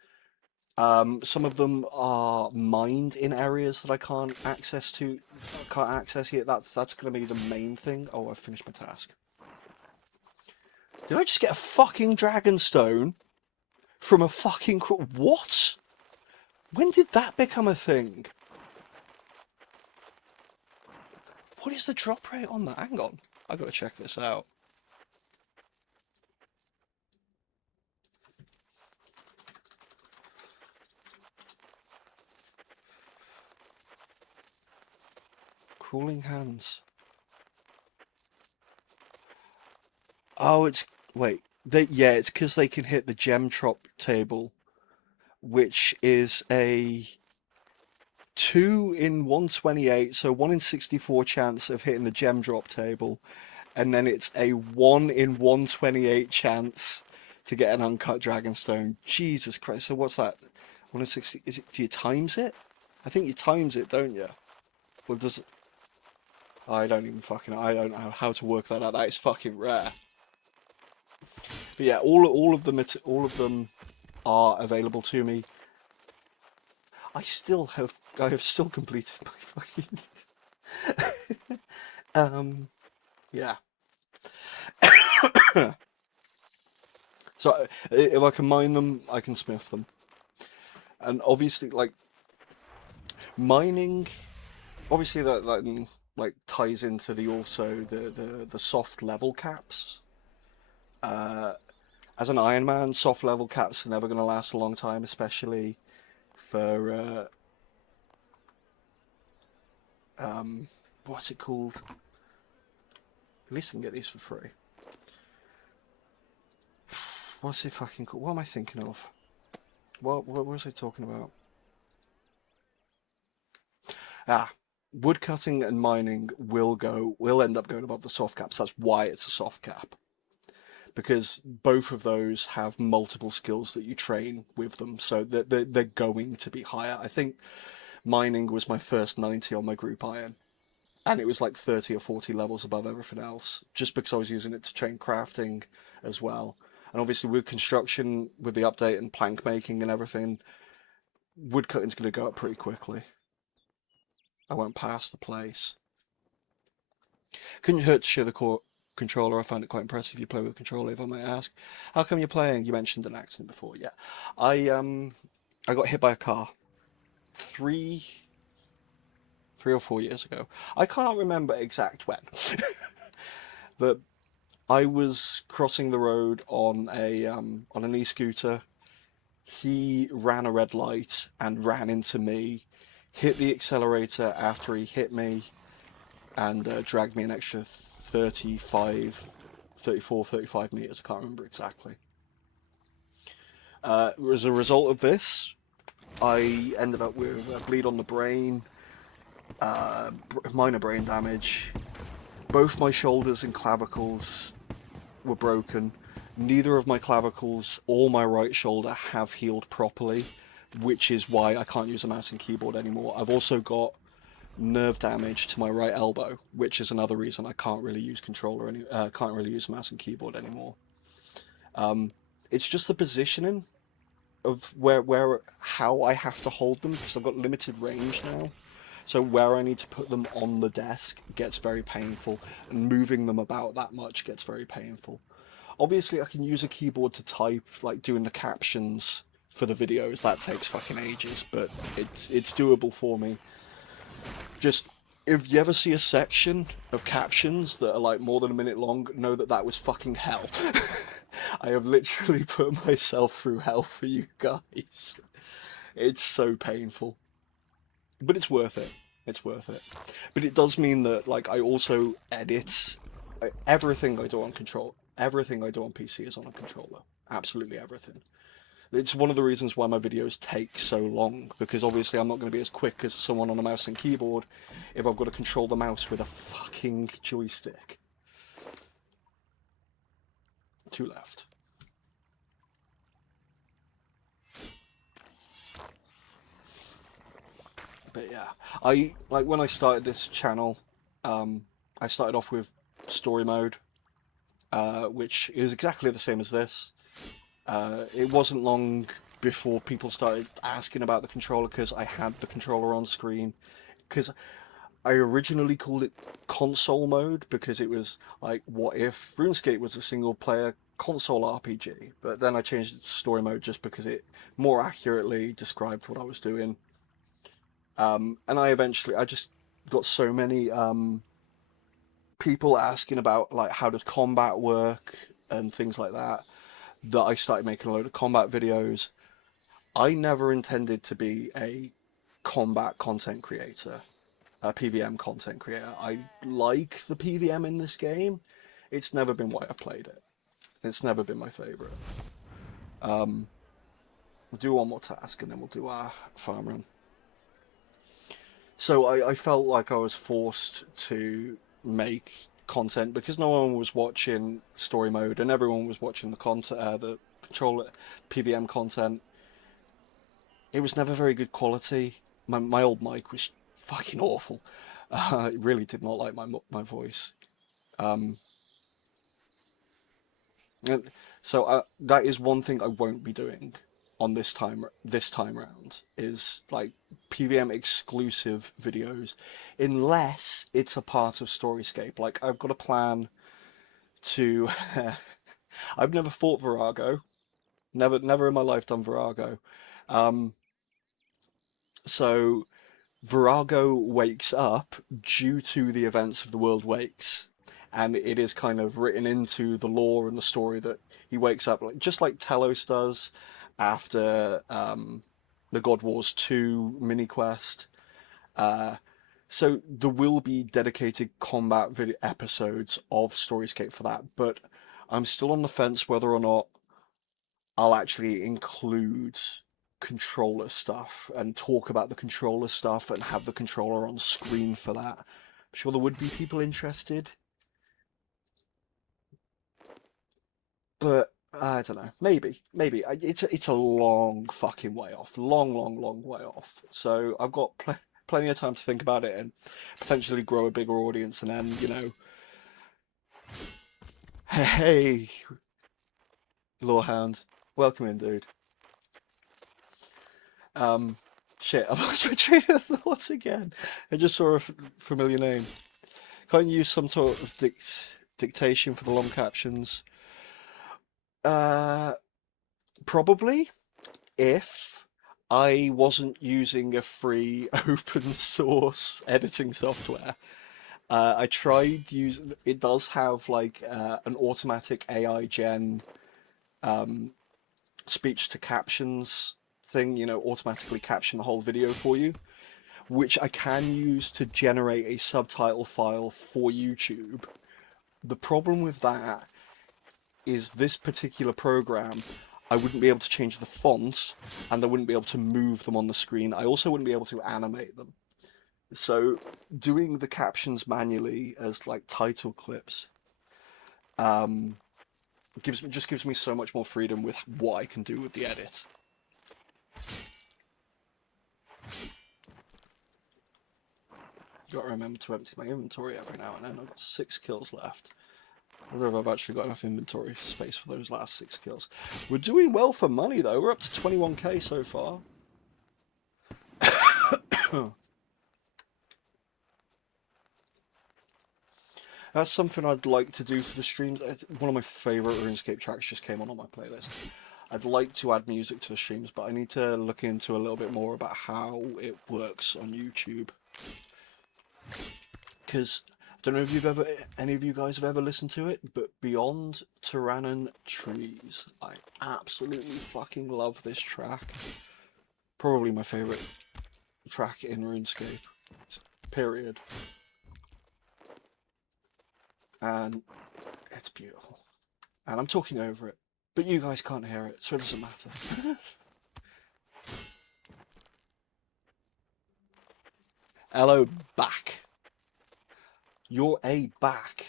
Some of them are mined in areas that I can't access yet. That's going to be the main thing. Oh, I've finished my task. Did I just get a fucking dragonstone from a fucking what? When did that become a thing? What is the drop rate on that? Hang on, I gotta check this out. Crawling hands. Oh, wait. It's because they can hit the gem drop table, which is a 2 in 128, so 1 in 64 chance of hitting the gem drop table, and then it's a 1 in 128 chance to get an uncut dragonstone. Jesus Christ! So what's that? 1 in 60? Is it? Do you times it? I think you times it, don't you? Well, does it? I don't know how to work that out. That is fucking rare. But yeah, all of them are available to me. I have still completed my fucking yeah. So if I can mine them, I can smith them. And obviously, like, mining, obviously that like ties into the also the soft level caps. Uh, as an Iron Man, soft level caps are never going to last a long time, especially for what's it called? At least I can get these for free. What's it fucking called? What am I thinking of? What was I talking about? Ah, woodcutting and mining will end up going above the soft caps. That's why it's a soft cap. Because both of those have multiple skills that you train with them, so they're going to be higher. I think mining was my first 90 on my group iron, and it was like 30 or 40 levels above everything else, just because I was using it to train crafting as well. And obviously with construction, with the update and plank making and everything, woodcutting's going to go up pretty quickly. I won't pass the place. Couldn't hurt to share the core controller. I find it quite impressive you play with a controller, if I might ask. How come you're playing? You mentioned an accident before. Yeah, I got hit by a car three 3 or 4 years ago. I can't remember exact when, but I was crossing the road on an e-scooter. He ran a red light and ran into me, hit the accelerator after he hit me, and dragged me an extra 35 meters. I can't remember exactly. As a result of this, I ended up with a bleed on the brain, minor brain damage. Both my shoulders and clavicles were broken. Neither of my clavicles or my right shoulder have healed properly, which is why I can't use a mouse and keyboard anymore. I've also got nerve damage to my right elbow, which is another reason I can't really use can't really use mouse and keyboard anymore. It's just the positioning of how I have to hold them, because I've got limited range now. So where I need to put them on the desk gets very painful, and moving them about that much gets very painful. Obviously, I can use a keyboard to type, like doing the captions for the videos. That takes fucking ages, but it's doable for me. Just if you ever see a section of captions that are like more than a minute long, know that that was fucking hell. I have literally put myself through hell for you guys. It's so painful, but it's worth it. It's worth it. But it does mean that like I also edit everything I do on control. Everything I do on PC is on a controller. Absolutely everything. It's one of the reasons why my videos take so long, because obviously I'm not going to be as quick as someone on a mouse and keyboard if I've got to control the mouse with a fucking joystick. Two left. But yeah, I like when I started this channel, I started off with story mode, which is exactly the same as this. It wasn't long before people started asking about the controller, because I had the controller on screen. Because I originally called it console mode, because it was like, what if RuneScape was a single player console RPG? But then I changed it to story mode just because it more accurately described what I was doing. And I just got so many people asking about like how does combat work and things like that, that I started making a load of combat videos. I never intended to be a combat content creator, a PVM content creator. I like the PVM in this game. It's never been why I've played it. It's never been my favorite. We'll do one more task and then we'll do our farm run. So I felt like I was forced to make content because no one was watching story mode and everyone was watching the controller PVM content. It was never very good quality. My old mic was fucking awful. It really did not like my voice. Um, and so that is one thing I won't be doing on this time round, is like PVM exclusive videos, unless it's a part of StoryScape. Like I've got a plan to I've never fought Virago. Never in my life done Virago. Um, so Virago wakes up due to the events of the world wakes, and it is kind of written into the lore and the story that he wakes up like just like Telos does after the God Wars 2 mini quest. Uh, so there will be dedicated combat video episodes of Storyscape for that, but I'm still on the fence whether or not I'll actually include controller stuff and talk about the controller stuff and have the controller on screen for that. I'm sure there would be people interested, but I don't know. Maybe it's a long fucking way off, long way off. So I've got plenty of time to think about it and potentially grow a bigger audience, and then hey, Lorehound, welcome in, dude. Um, shit, I've lost my train of thought again. I just saw a familiar name. Can't you use some sort of dictation for the long captions? Uh, Probably if I wasn't using a free open source editing software. I tried using. It does have like an automatic AI gen speech to captions thing. Automatically caption the whole video for you, which I can use to generate a subtitle file for YouTube. The problem with that is this particular program, I wouldn't be able to change the font and I wouldn't be able to move them on the screen. I also wouldn't be able to animate them. So doing the captions manually as like title clips gives me so much more freedom with what I can do with the edit. Got to remember to empty my inventory every now and then. I've got 6 kills left. I wonder if I've actually got enough inventory space for those last 6 kills. We're doing well for money though. We're up to 21k so far. That's something I'd like to do for the streams. One of my favourite RuneScape tracks just came on my playlist. I'd like to add music to the streams, but I need to look into a little bit more about how it works on YouTube. Because I don't know if any of you guys have ever listened to it, but Beyond Tyrannon Trees, I absolutely fucking love this track. Probably my favourite track in RuneScape, period. And it's beautiful. And I'm talking over it, but you guys can't hear it, so it doesn't matter. Hello, back. You're a back.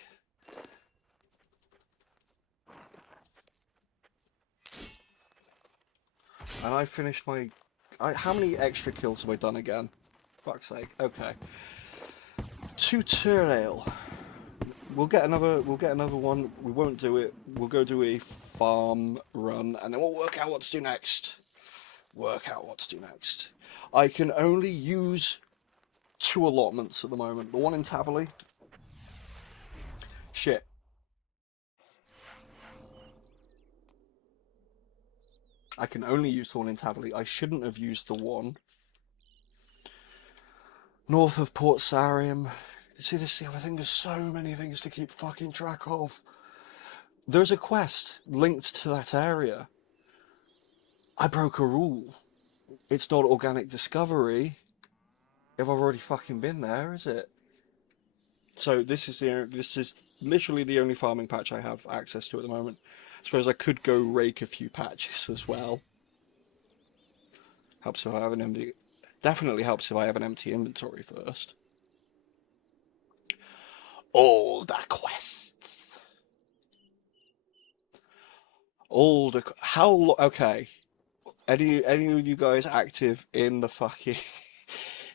And I finished my... how many extra kills have I done again? Fuck's sake. Okay. Tutorial. We'll get another one. We won't do it. We'll go do a farm run and then we'll work out what to do next. I can only use 2 allotments at the moment. The one in Tavali. Shit. I can only use the one in Tavali. I shouldn't have used the one north of Port Sarim. See, this is the other thing. There's so many things to keep fucking track of. There's a quest linked to that area. I broke a rule. It's not organic discovery if I've already fucking been there, is it? So this is literally the only farming patch I have access to at the moment. I suppose I could go rake a few patches as well. Helps if I have an empty. Definitely helps if I have an empty inventory first. All the quests. Okay. Any of you guys active in the fucking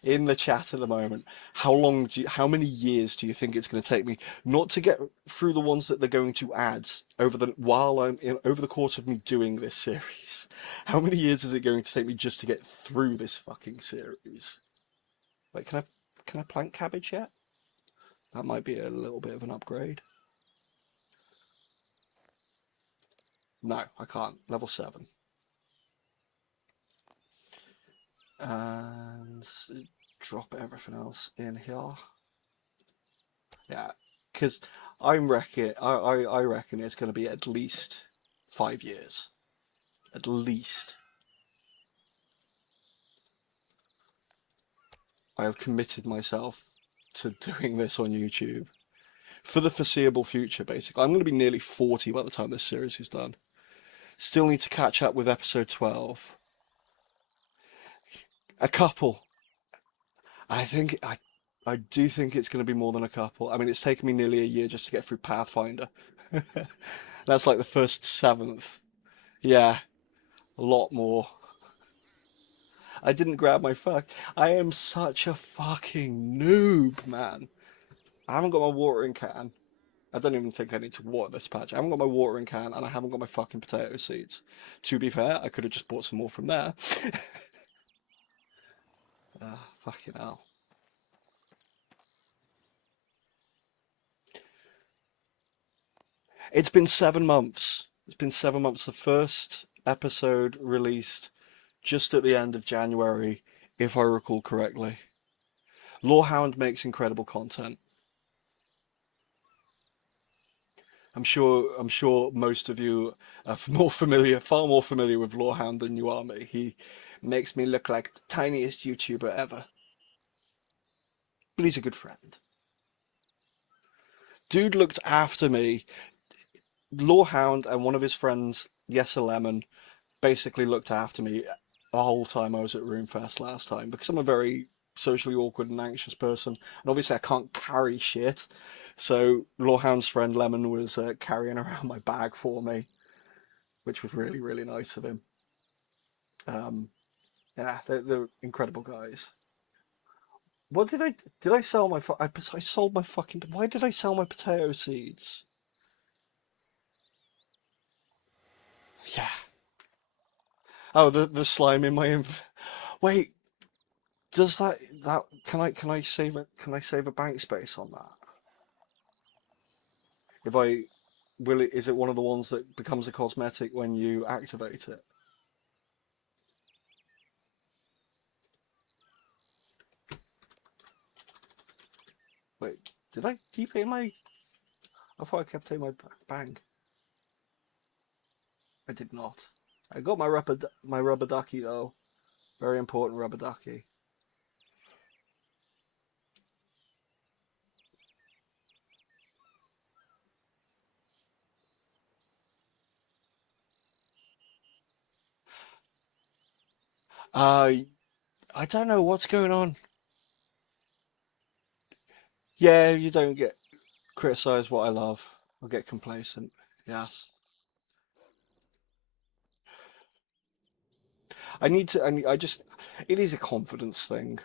in the chat at the moment? How many years do you think it's going to take me not to get through the ones that they're going to add over the course of me doing this series? How many years is it going to take me just to get through this fucking series? Wait, can I plant cabbage yet? That might be a little bit of an upgrade. No, I can't. Level 7. And drop everything else in here. Yeah, because I reckon it's going to be at least 5 years. At least. I have committed myself to doing this on YouTube for the foreseeable future, basically. I'm going to be nearly 40 by the time this series is done. Still need to catch up with episode 12. A couple. I think I do think it's going to be more than a couple. I mean, it's taken me nearly a year just to get through Pathfinder. That's like the first seventh. Yeah, a lot more. I didn't grab my fuck. I am such a fucking noob, man. I haven't got my watering can. I don't even think I need to water this patch. I haven't got my watering can and I haven't got my fucking potato seeds. To be fair, I could have just bought some more from there. Fucking hell. It's been 7 months. It's been 7 months. The first episode released just at the end of January, if I recall correctly. Lorehound makes incredible content. I'm sure most of you are far more familiar with Lorehound than you are me. He makes me look like the tiniest YouTuber ever. But he's a good friend. Dude looked after me. Lorehound and one of his friends, Yes a Lemon, basically looked after me the whole time I was at Roomfest last time because I'm a very socially awkward and anxious person, and obviously I can't carry shit. So Lorehound's friend Lemon was carrying around my bag for me, which was really, really nice of him. Um, yeah, they're incredible guys. What did I sell my I sold my fucking why did I sell my potato seeds? Yeah. Oh, the slime in my wait. Does that can I save it? Can I save a bank space on that? If I will it is it one of the ones that becomes a cosmetic when you activate it? Wait, did I keep it in my? I thought I kept it in my bank. I did not. I got my rubber ducky though. Very important rubber ducky. Uh, I don't know what's going on. Yeah, you don't get criticized what I love. I'll get complacent. Yes. I just, it is a confidence thing.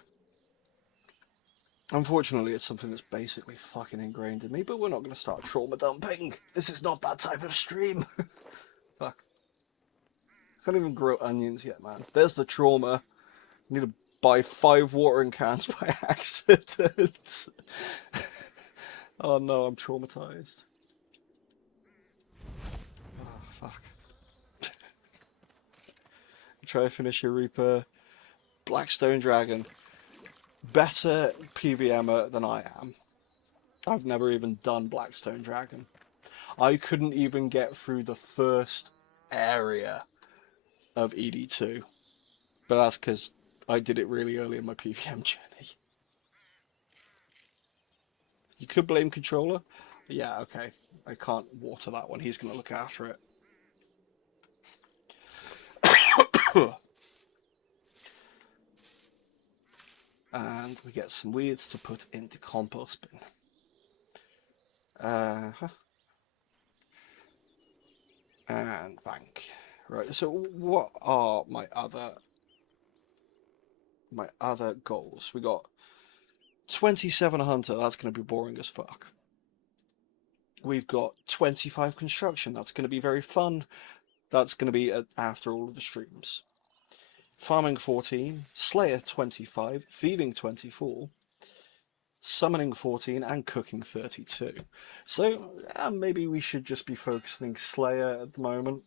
Unfortunately, it's something that's basically fucking ingrained in me, but we're not going to start trauma dumping. This is not that type of stream. Fuck. I can't even grow onions yet, man. There's the trauma. I need to buy 5 watering cans by accident. Oh no, I'm traumatized. Oh, fuck. Try to finish your Reaper. Blackstone Dragon. Better PVMer than I am. I've never even done Blackstone Dragon. I couldn't even get through the first area of ED2. But that's because I did it really early in my PVM journey. You could blame controller. Yeah, okay. I can't water that one. He's going to look after it. And we get some weeds to put into compost bin. And bank. Right, so what are my other goals? We got 27 hunter, that's going to be boring as fuck. We've got 25 construction, that's going to be very fun. That's going to be after all of the streams. Farming 14, Slayer 25, Thieving 24, Summoning 14, and Cooking 32. So maybe we should just be focusing Slayer at the moment.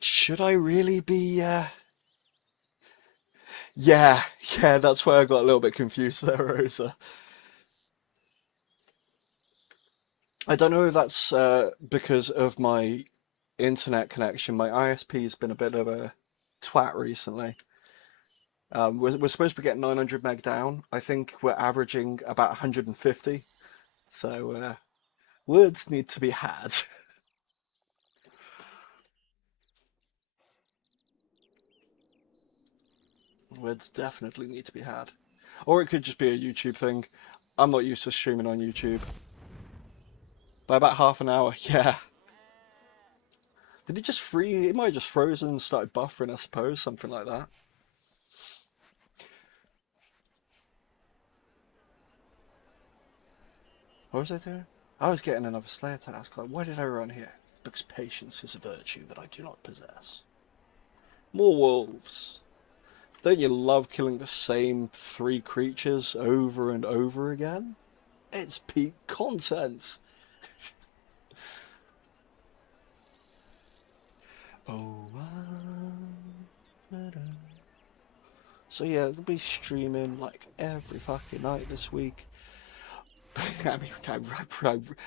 Should I really be, yeah, yeah, that's where I got a little bit confused there, Rosa. I don't know if that's because of my internet connection. My ISP has been a bit of a twat recently. We're supposed to be getting 900 meg down. I think we're averaging about 150. So words need to be had. Words definitely need to be had. Or it could just be a YouTube thing. I'm not used to streaming on YouTube. By about half an hour, yeah. Did it just freeze? It might have just frozen and started buffering, I suppose, something like that. What was I doing? I was getting another Slayer task. Like, why did I run here? Because patience is a virtue that I do not possess. More wolves. Don't you love killing the same three creatures over and over again? It's peak content. Oh, so yeah, we'll be streaming like every fucking night this week. I mean,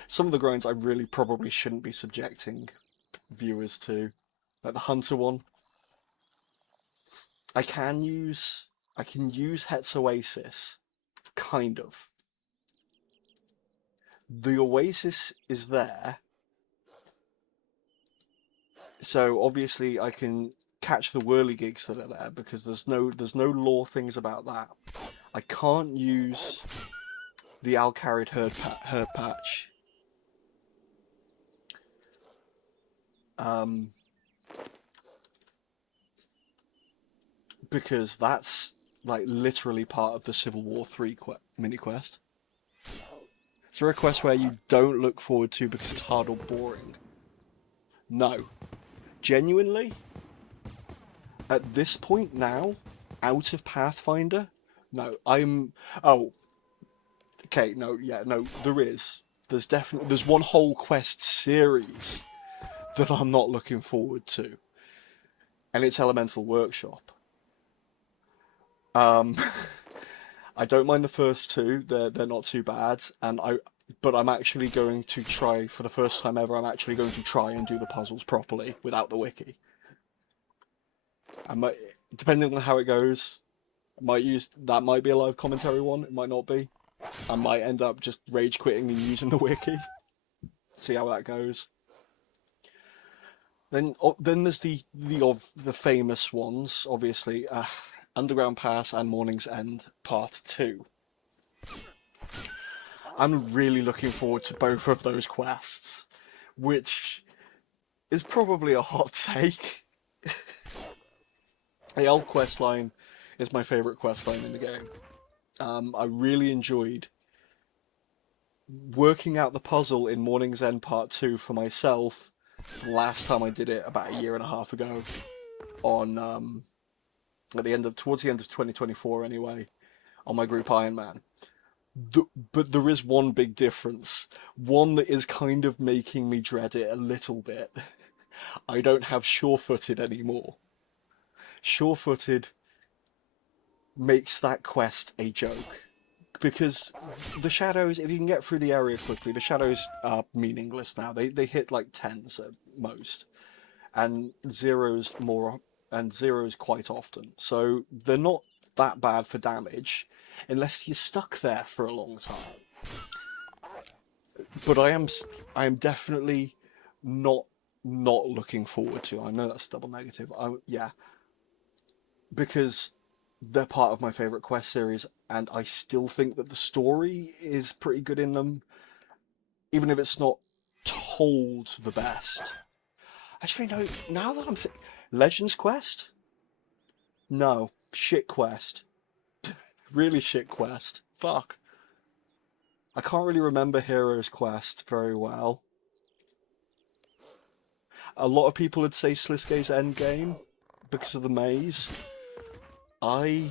some of the grinds I really probably shouldn't be subjecting viewers to, like the hunter one. I can use I can use Het's Oasis, kind of. The Oasis is there, so obviously I can catch the whirligigs that are there because there's no lore things about that. I can't use the Al-Kharid herd patch. Um, because that's like literally part of the Civil War 3 mini quest. Is there a quest where you don't look forward to because it's hard or boring? No. Genuinely, at this point now, out of Pathfinder, no, I'm. Oh, okay, no, yeah, no, there is. There's one whole quest series that I'm not looking forward to, and it's Elemental Workshop. Um, I don't mind the first two; they're not too bad, but I'm actually going to try for the first time ever. I'm actually going to try and do the puzzles properly without the wiki. I might, depending on how it goes, I might use that. Might be a live commentary one. It might not be. I might end up just rage quitting and using the wiki. See how that goes. Then there's the famous ones, obviously, Underground Pass and Morning's End Part 2. I'm really looking forward to both of those quests, which is probably a hot take. The Elf quest line is my favourite quest line in the game. I really enjoyed working out the puzzle in Morning's End Part 2 for myself the last time I did it about a year and a half ago on towards the end of 2024 anyway, on my group Iron Man. But there is one big difference, one that is kind of making me dread it a little bit. I don't have sure-footed anymore. Sure-footed makes that quest a joke. Because the shadows, if you can get through the area quickly, the shadows are meaningless now. They hit like tens at most, and zeros quite often. So they're not that bad for damage, unless you're stuck there for a long time. But I am definitely not looking forward to. I know that's double negative. Yeah, because they're part of my favorite quest series, and I still think that the story is pretty good in them, even if it's not told the best. Actually, no. Now that Legends Quest, no, shit quest, really shit quest. Fuck, I can't really remember Heroes Quest very well. A lot of people would say Sliske's Endgame because of the maze. I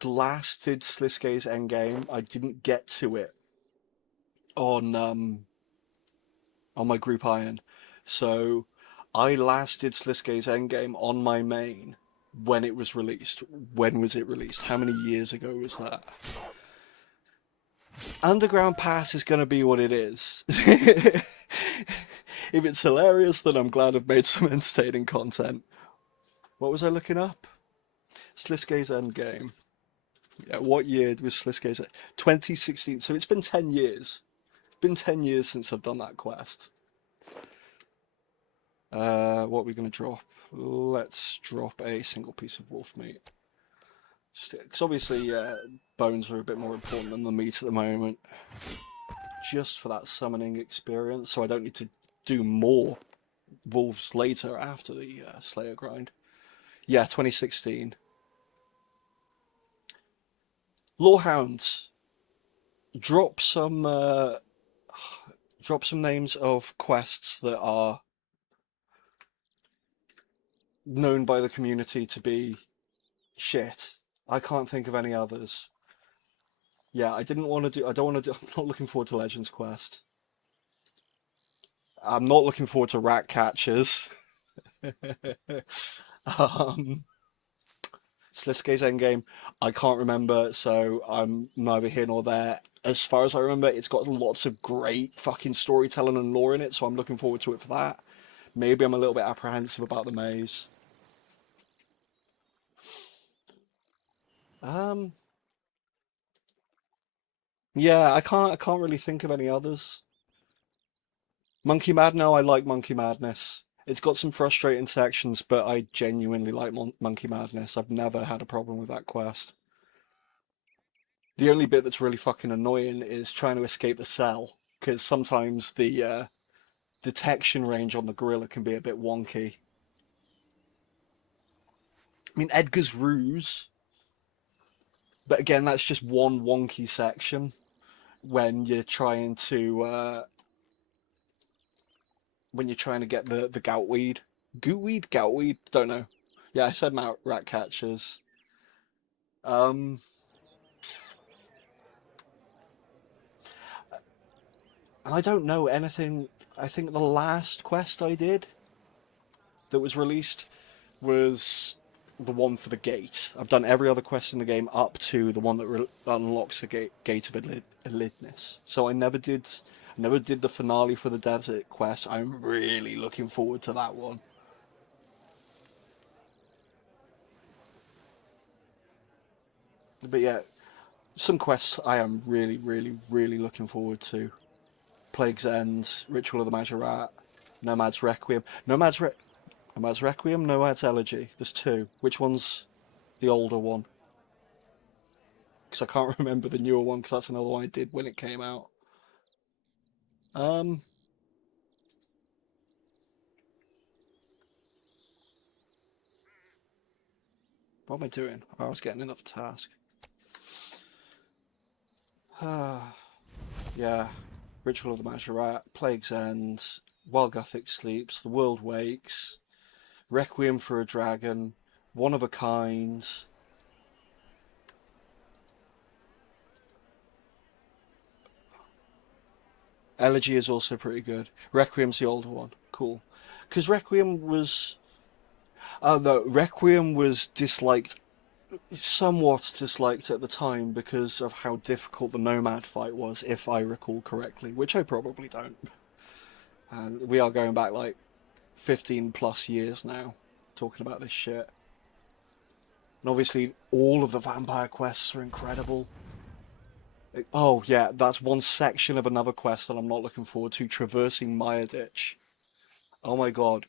blasted Sliske's Endgame. I didn't get to it on my group Iron, so I last did StoryScape's Endgame on my main when it was released. When was it released? How many years ago was that? Underground Pass is going to be what it is. If it's hilarious, then I'm glad I've made some entertaining content. What was I looking up? StoryScape's Endgame. Yeah, what year was StoryScape's? 2016. So it's been 10 years. Been 10 years since I've done that quest. What are we going to drop? Let's drop a single piece of wolf meat. Because obviously bones are a bit more important than the meat at the moment. Just for that summoning experience, so I don't need to do more wolves later after the Slayer grind. Yeah, 2016. Lorehounds. Drop some names of quests that are known by the community to be shit. I can't think of any others. Yeah, I don't want to do, I'm not looking forward to Legends Quest. I'm not looking forward to rat catchers. um, Sliske's Endgame, I can't remember, so I'm neither here nor there. As far as I remember, it's got lots of great fucking storytelling and lore in it, so I'm looking forward to it for that. Maybe I'm a little bit apprehensive about the maze. Um, yeah, I can't really think of any others. Monkey Mad, no, I like Monkey Madness. It's got some frustrating sections, but I genuinely like Monkey Madness. I've never had a problem with that quest. The only bit that's really fucking annoying is trying to escape the cell, because sometimes the detection range on the gorilla can be a bit wonky. I mean, Edgar's Ruse, but again, that's just one wonky section when you're trying to get the goutweed. Gootweed? Goutweed? Don't know. Yeah, I said rat catchers. Um, and I don't know anything. I think the last quest I did that was released was the one for the gate. I've done every other quest in the game up to the one that unlocks the gate of Elidness. So I never did the finale for the desert quest. I'm really looking forward to that one. But yeah, some quests I am really, really, really looking forward to. Plague's End, Ritual of the Majorat, Nomad's Requiem. Nomad's Requiem, Nomad's Elegy. There's two. Which one's the older one? Because I can't remember the newer one, because that's another one I did when it came out. Um, what am I doing? Oh, I was getting another task. Yeah, Ritual of the Majorat, Plague's End, While Gothic Sleeps, The World Wakes, Requiem for a Dragon, One of a Kind. Elegy is also pretty good. Requiem's the older one. Cool. Because Requiem was disliked, somewhat disliked at the time because of how difficult the Nomad fight was, if I recall correctly, which I probably don't. And we are going back like 15 plus years now talking about this shit. And obviously, all of the vampire quests are incredible. Oh, yeah, that's one section of another quest that I'm not looking forward to, traversing Maya Ditch. Oh my god,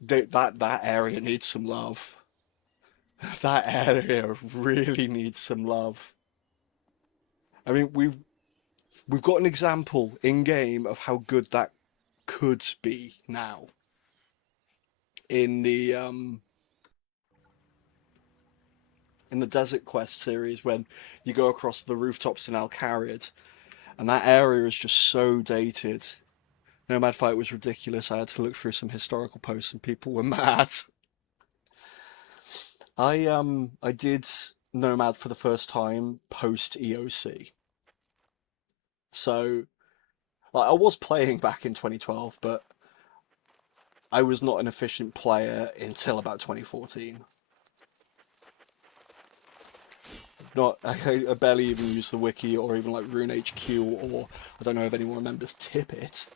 that area needs some love. That area really needs some love. I mean, we've got an example in game of how good that could be now in the Desert Quest series when you go across the rooftops in Al-Kharid, and that area is just so dated. Nomad Fight was ridiculous. I had to look through some historical posts and people were mad. I did Nomad for the first time post EOC. So like, I was playing back in 2012, but I was not an efficient player until about 2014. Not, I barely even use the wiki or even like Rune HQ, or I don't know if anyone remembers Tippet.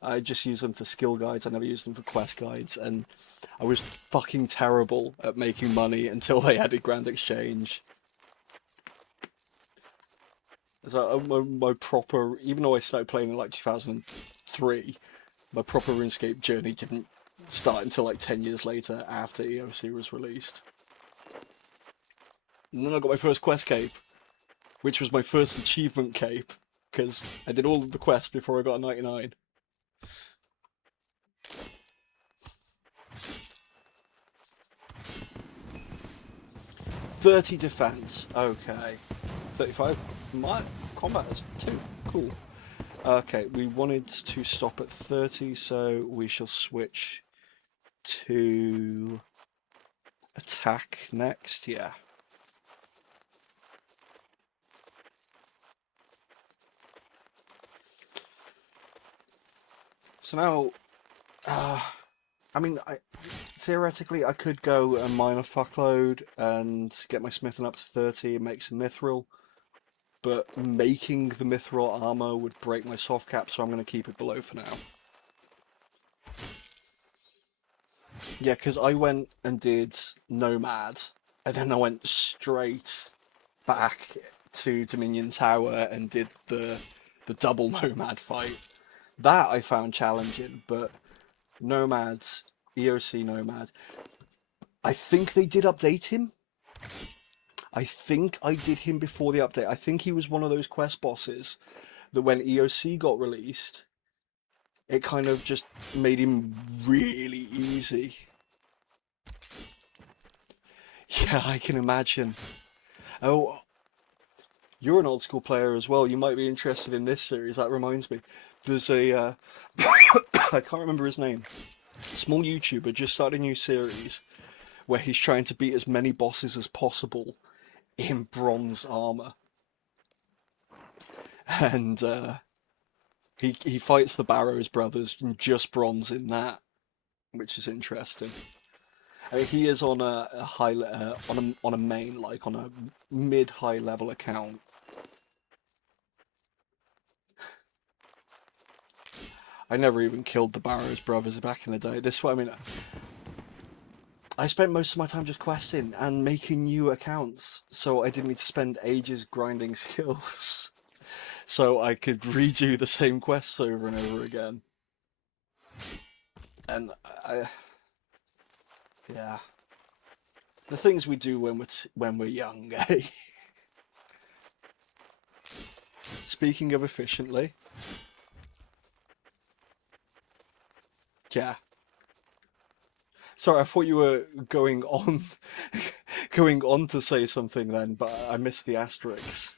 I just use them for skill guides. I never used them for quest guides, and I was fucking terrible at making money until they added Grand Exchange. So my proper, even though I started playing in like 2003, my proper RuneScape journey didn't start until like 10 years later after EOC was released. And then I got my first quest cape, which was my first achievement cape, because I did all of the quests before I got a 99. 30 defense, okay. 35, my combat is 2, cool. Okay, we wanted to stop at 30, so we shall switch to attack next, yeah. So now, I mean, theoretically I could go and mine a fuckload and get my smithing up to 30 and make some mithril, but making the mithril armor would break my soft cap, so I'm going to keep it below for now. Yeah, because I went and did Nomad, and then I went straight back to Dominion Tower and did the double Nomad fight. That I found challenging, but Nomads, EOC Nomad, I think they did update him. I think I did him before the update. I think he was one of those quest bosses that when EOC got released, it kind of just made him really easy. Yeah, I can imagine. Oh, you're an old school player as well. You might be interested in this series. That reminds me. There's a, I can't remember his name. Small YouTuber just started a new series where he's trying to beat as many bosses as possible in bronze armor. And he fights the Barrows brothers in just bronze in that, which is interesting. I mean, he is on a high on a main, like on a mid-high level account. I never even killed the Barrows brothers back in the day. This way, I mean, I spent most of my time just questing and making new accounts, so I didn't need to spend ages grinding skills. So I could redo the same quests over and over again. And yeah, the things we do when we're young, eh? Speaking of efficiently, yeah. Sorry, I thought you were going on, going on to say something then, but I missed the asterisks.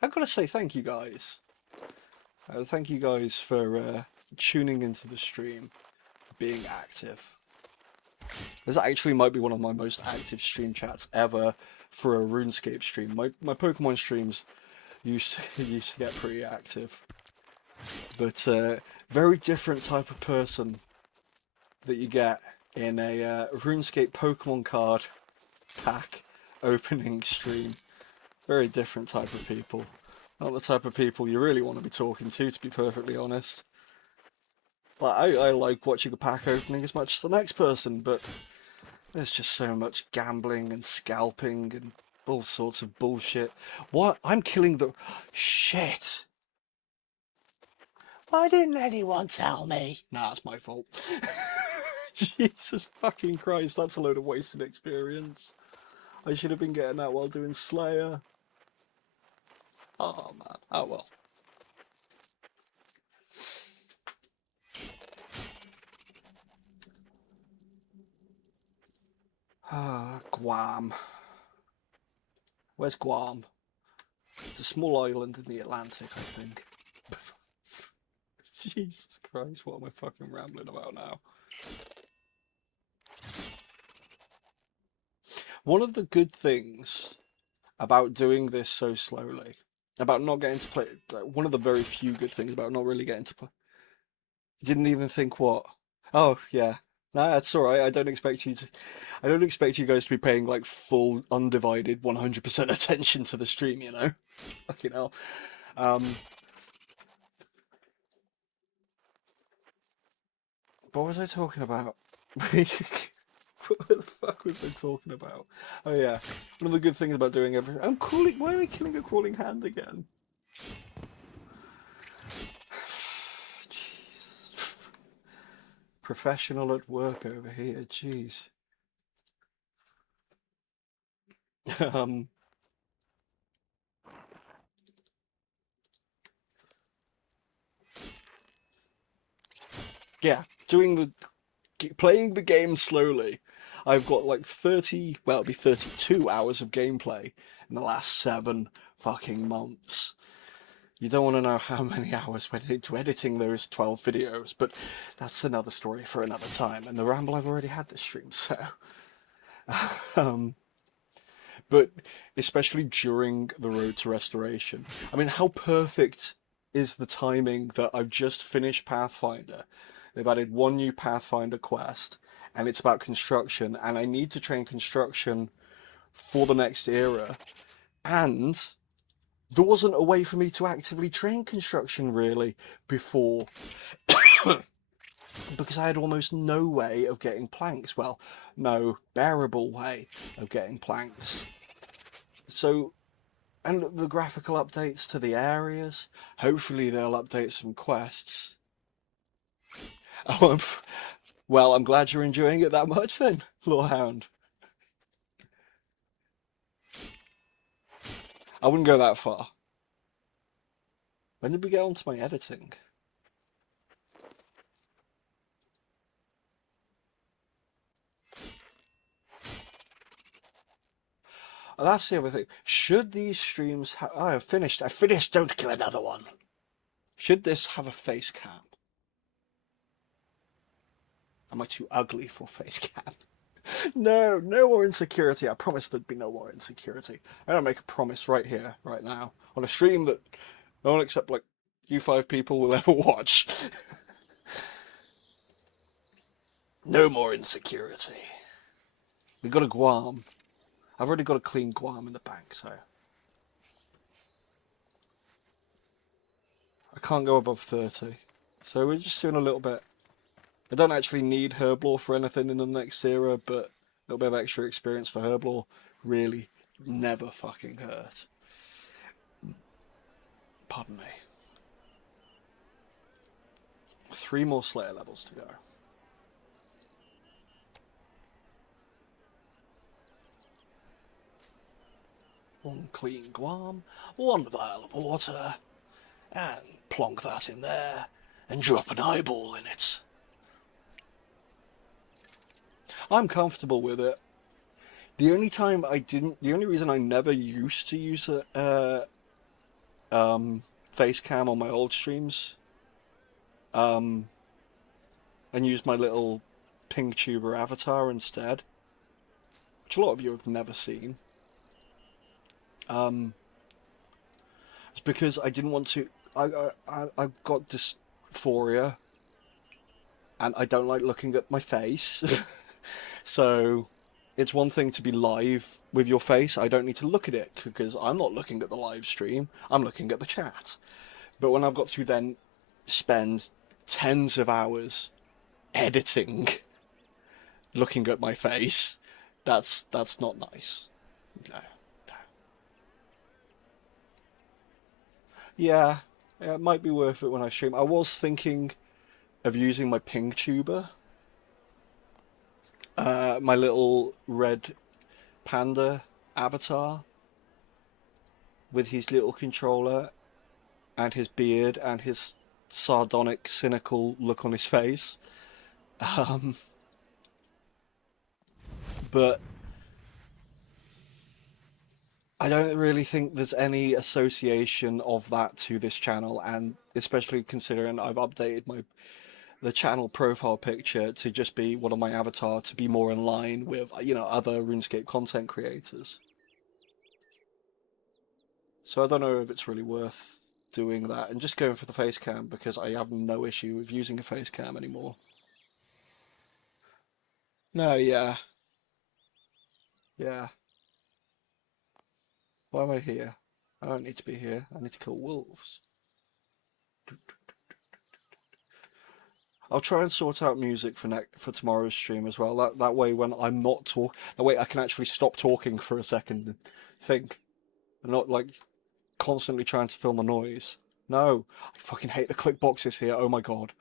I've got to say thank you guys. Thank you guys for tuning into the stream, being active. This actually might be one of my most active stream chats ever for a RuneScape stream. My Pokemon streams used to get pretty active, but very different type of person that you get in a RuneScape Pokemon card pack opening stream. Very different type of people. Not the type of people you really want to be talking to be perfectly honest. Like, I like watching a pack opening as much as the next person, but there's just so much gambling and scalping and all sorts of bullshit. What? I'm killing the... Shit! Why didn't anyone tell me? Nah, it's my fault. Jesus fucking Christ, that's a load of wasted experience. I should have been getting that while doing Slayer. Oh man, oh well. Guam. Where's Guam? It's a small island in the Atlantic, I think. Jesus Christ, what am I fucking rambling about now? One of the good things about doing this so slowly about not getting to play. Like, one of the very few good things about not really getting to play. Didn't even think what. Oh yeah, no, that's all right. I don't expect you to. I don't expect you guys to be paying like full, undivided, 100% attention to the stream. You know, fucking hell. Um, what was I talking about? What the fuck was I talking about? Oh yeah, one of the good things about doing everything. I'm crawling. Why am I killing a crawling hand again? Jeez. Professional at work over here. Jeez. um. Yeah, doing the playing the game slowly. I've got like 30, well, it'll be 32 hours of gameplay in the last 7 fucking months. You don't want to know how many hours went into editing those 12 videos, but that's another story for another time. And the ramble I've already had this stream, so. um, but especially during the road to restoration. I mean, how perfect is the timing that I've just finished Pathfinder? They've added one new Pathfinder quest, and it's about construction, and I need to train construction for the next era. And there wasn't a way for me to actively train construction really before, because I had almost no way of getting planks. Well, no bearable way of getting planks. So, and the graphical updates to the areas. Hopefully they'll update some quests. Oh, well, I'm glad you're enjoying it that much then, Lorehound. I wouldn't go that far. When did we get onto my editing? Oh, that's the other thing. Should these streams have... Oh, I've finished. I finished. Don't kill another one. Should this have a face cam? Am I too ugly for face cam? No, no more insecurity. I promise there'd be no more insecurity. I'm gonna make a promise right here, right now, on a stream that no one except like you 5 people will ever watch. No more insecurity. We got a Guam. I've already got a clean Guam in the bank, so I can't go above 30. So we're just doing a little bit. I don't actually need Herblore for anything in the next era, but a little bit of extra experience for Herblore really never fucking hurt. Pardon me. 3 more Slayer levels to go. One clean Guam, 1 vial of water, and plonk that in there, and drop an eyeball in it. I'm comfortable with it. The only time I didn't, the only reason I never used to use a face cam on my old streams, and use my little pink tuber avatar instead, which a lot of you have never seen. It's because I didn't want to. I've got dysphoria, and I don't like looking at my face. So it's one thing to be live with your face. I don't need to look at it because I'm not looking at the live stream. I'm looking at the chat. But when I've got to then spend tens of hours editing, looking at my face, that's not nice. No, no. Yeah, it might be worth it when I stream. I was thinking of using my ping tuber, my little red panda avatar with his little controller and his beard and his sardonic, cynical look on his face. Um, but I don't really think there's any association of that to this channel, and especially considering I've updated the channel profile picture to just be one of my avatar to be more in line with other RuneScape content creators. So I don't know if it's really worth doing that and just going for the face cam because I have no issue with using a face cam anymore. No, yeah, yeah. Why am I here? I don't need to be here. I need to kill wolves. I'll try and sort out music for tomorrow's stream as well. That way, when I'm not that way I can actually stop talking for a second and think, and not like constantly trying to fill the noise. No, I fucking hate the click boxes here. Oh my god.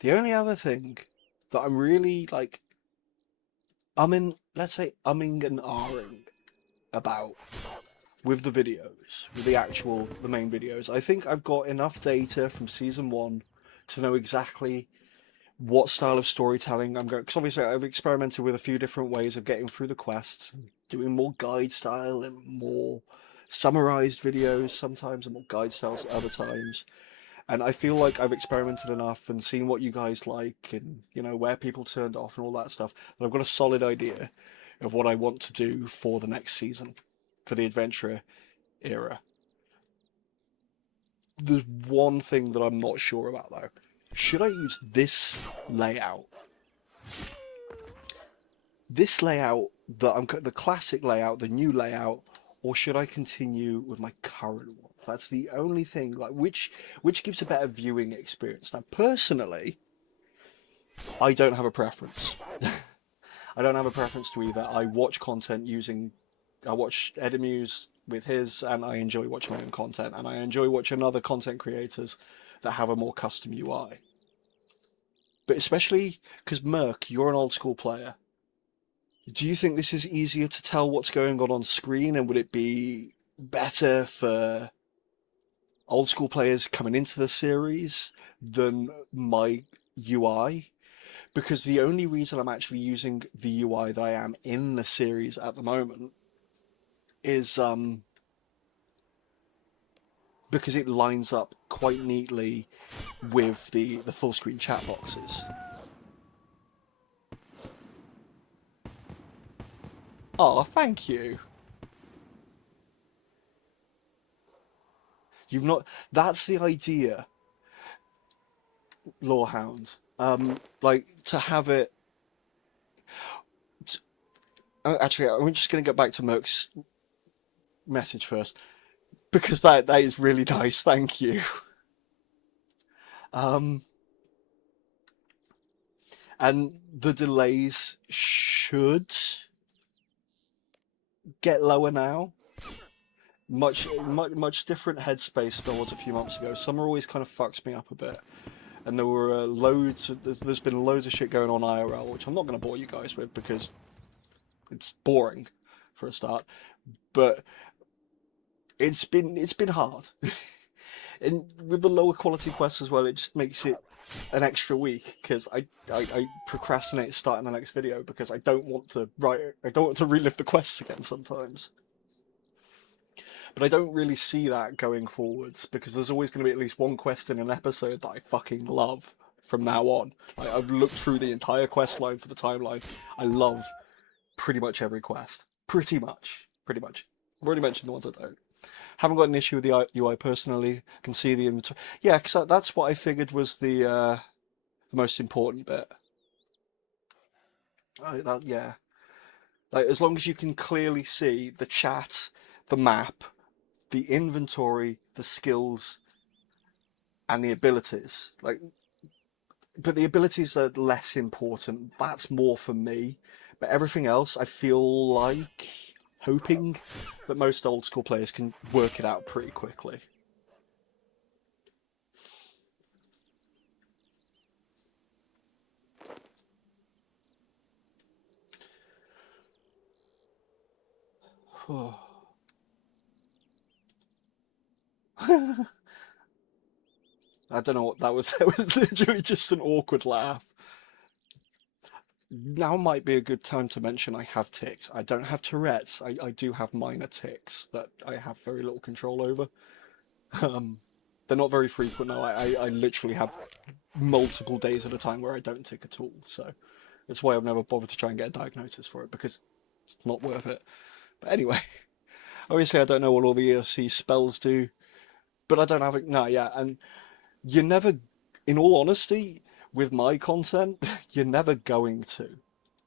The only other thing that I'm really like, let's say umming and ahhing about with the videos, with the main videos. I think I've got enough data from season one to know exactly what style of storytelling I'm going. Because obviously I've experimented with a few different ways of getting through the quests, doing more guide style and more summarized videos sometimes, and more guide styles other times. And I feel like I've experimented enough and seen what you guys like, and where people turned off and all that stuff, that I've got a solid idea of what I want to do for the next season, for the adventurer era. There's one thing that I'm not sure about though. Should I use layout? This layout the classic layout, the new layout, or should I continue with my current one? That's the only thing. Like which gives a better viewing experience. Now, personally, I don't have a preference. I don't have a preference to either. I watch content I watch Edemu's with his, and I enjoy watching my own content, and I enjoy watching other content creators that have a more custom UI. But especially because Merc, you're an old school player. Do you think this is easier to tell what's going on screen, and would it be better for old school players coming into the series than my UI? Because the only reason I'm actually using the UI that I am in the series at the moment is because it lines up quite neatly with the full screen chat boxes. Oh, thank you. You've not. That's the idea, Lorehound. Like to have it. Actually, I'm just going to get back to Merc's message first because that is really nice. Thank you. Um, and the delays should get lower now. Much different headspace than I was a few months ago. Summer always kind of fucks me up a bit, and there were there's been loads of shit going on IRL, which I'm not going to bore you guys with because it's boring for a start. But it's been hard, and with the lower quality quests as well, it just makes it an extra week because I procrastinate starting the next video because I don't want to relive the quests again sometimes. But I don't really see that going forwards because there's always going to be at least one quest in an episode that I fucking love from now on. Like, I've looked through the entire quest line for the timeline. I love pretty much every quest. Pretty much. Pretty much. I've already mentioned the ones I don't. Haven't got an issue with the UI personally. Can see the inventory. Yeah, because that's what I figured was the most important bit. Yeah. Like, as long as you can clearly see the chat, the map, the inventory, the skills, and the abilities. But the abilities are less important. That's more for me. But everything else, I feel like hoping that most old school players can work it out pretty quickly. I don't know what that was. That was literally just an awkward laugh. Now might be a good time to mention I have tics. I don't have Tourette's. I do have minor tics that I have very little control over. Um, They're not very frequent now. I literally have multiple days at a time where I don't tick at all. So that's why I've never bothered to try and get a diagnosis for it, because it's not worth it. But anyway, obviously I don't know what all the ESC spells do, but I don't have it. No, yeah, and you're never, in all honesty, with my content, you're never going to.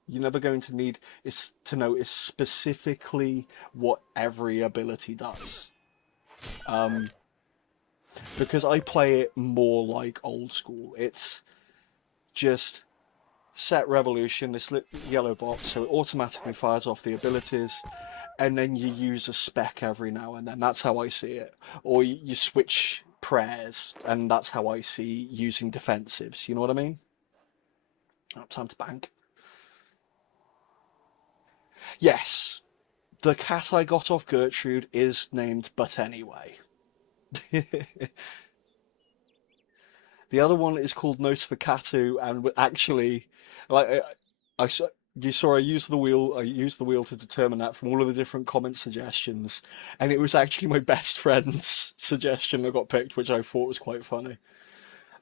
You're never going to need is to notice specifically what every ability does. Um, because I play it more like old school. It's just set revolution, this yellow box, so it automatically fires off the abilities, and then you use a spec every now and then. That's how I see it. Or you switch prayers, and that's how I see using defensives. You know what I mean? Oh, time to bank. Yes, the cat I got off Gertrude is named But Anyway. The other one is called Nosferatu, and actually, like you saw, I used the wheel. I used the wheel to determine that from all of the different comment suggestions, and it was actually my best friend's suggestion that got picked, which I thought was quite funny.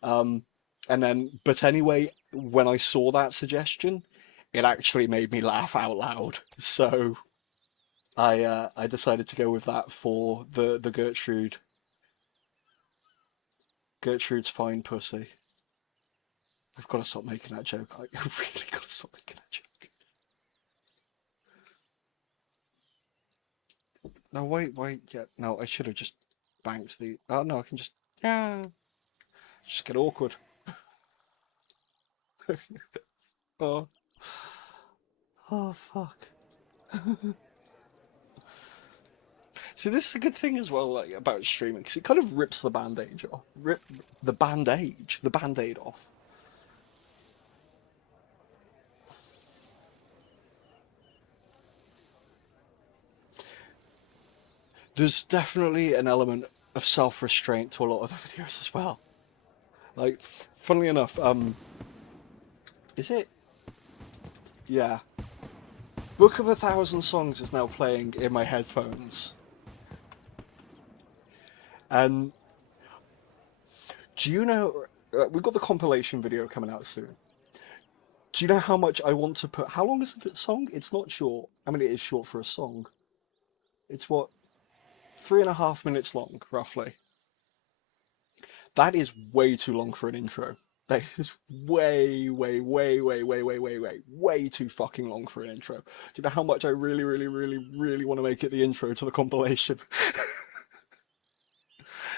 Um, and then, but anyway, when I saw that suggestion, it actually made me laugh out loud. So I decided to go with that for the Gertrude. Gertrude's fine pussy. I've got to stop making that joke. I really got to stop making that joke. No, wait, yeah. No, I should have just banked the... Oh, no, I can just... Yeah. Just get awkward. Oh. Oh, fuck. See, this is a good thing as well, like, about streaming, because it kind of rips the bandage off. Rip the bandage, the band-aid off. There's definitely an element of self-restraint to a lot of the videos as well. Like, funnily enough, is it? Yeah. Book of 1,000 Songs is now playing in my headphones. And do you know, we've got the compilation video coming out soon. Do you know how much I want to put? How long is the song? It's not short. I mean, it is short for a song. It's what, 3.5 minutes long, roughly. That is way too long for an intro. That is way too fucking long for an intro. Do you know how much I really want to make it the intro to the compilation?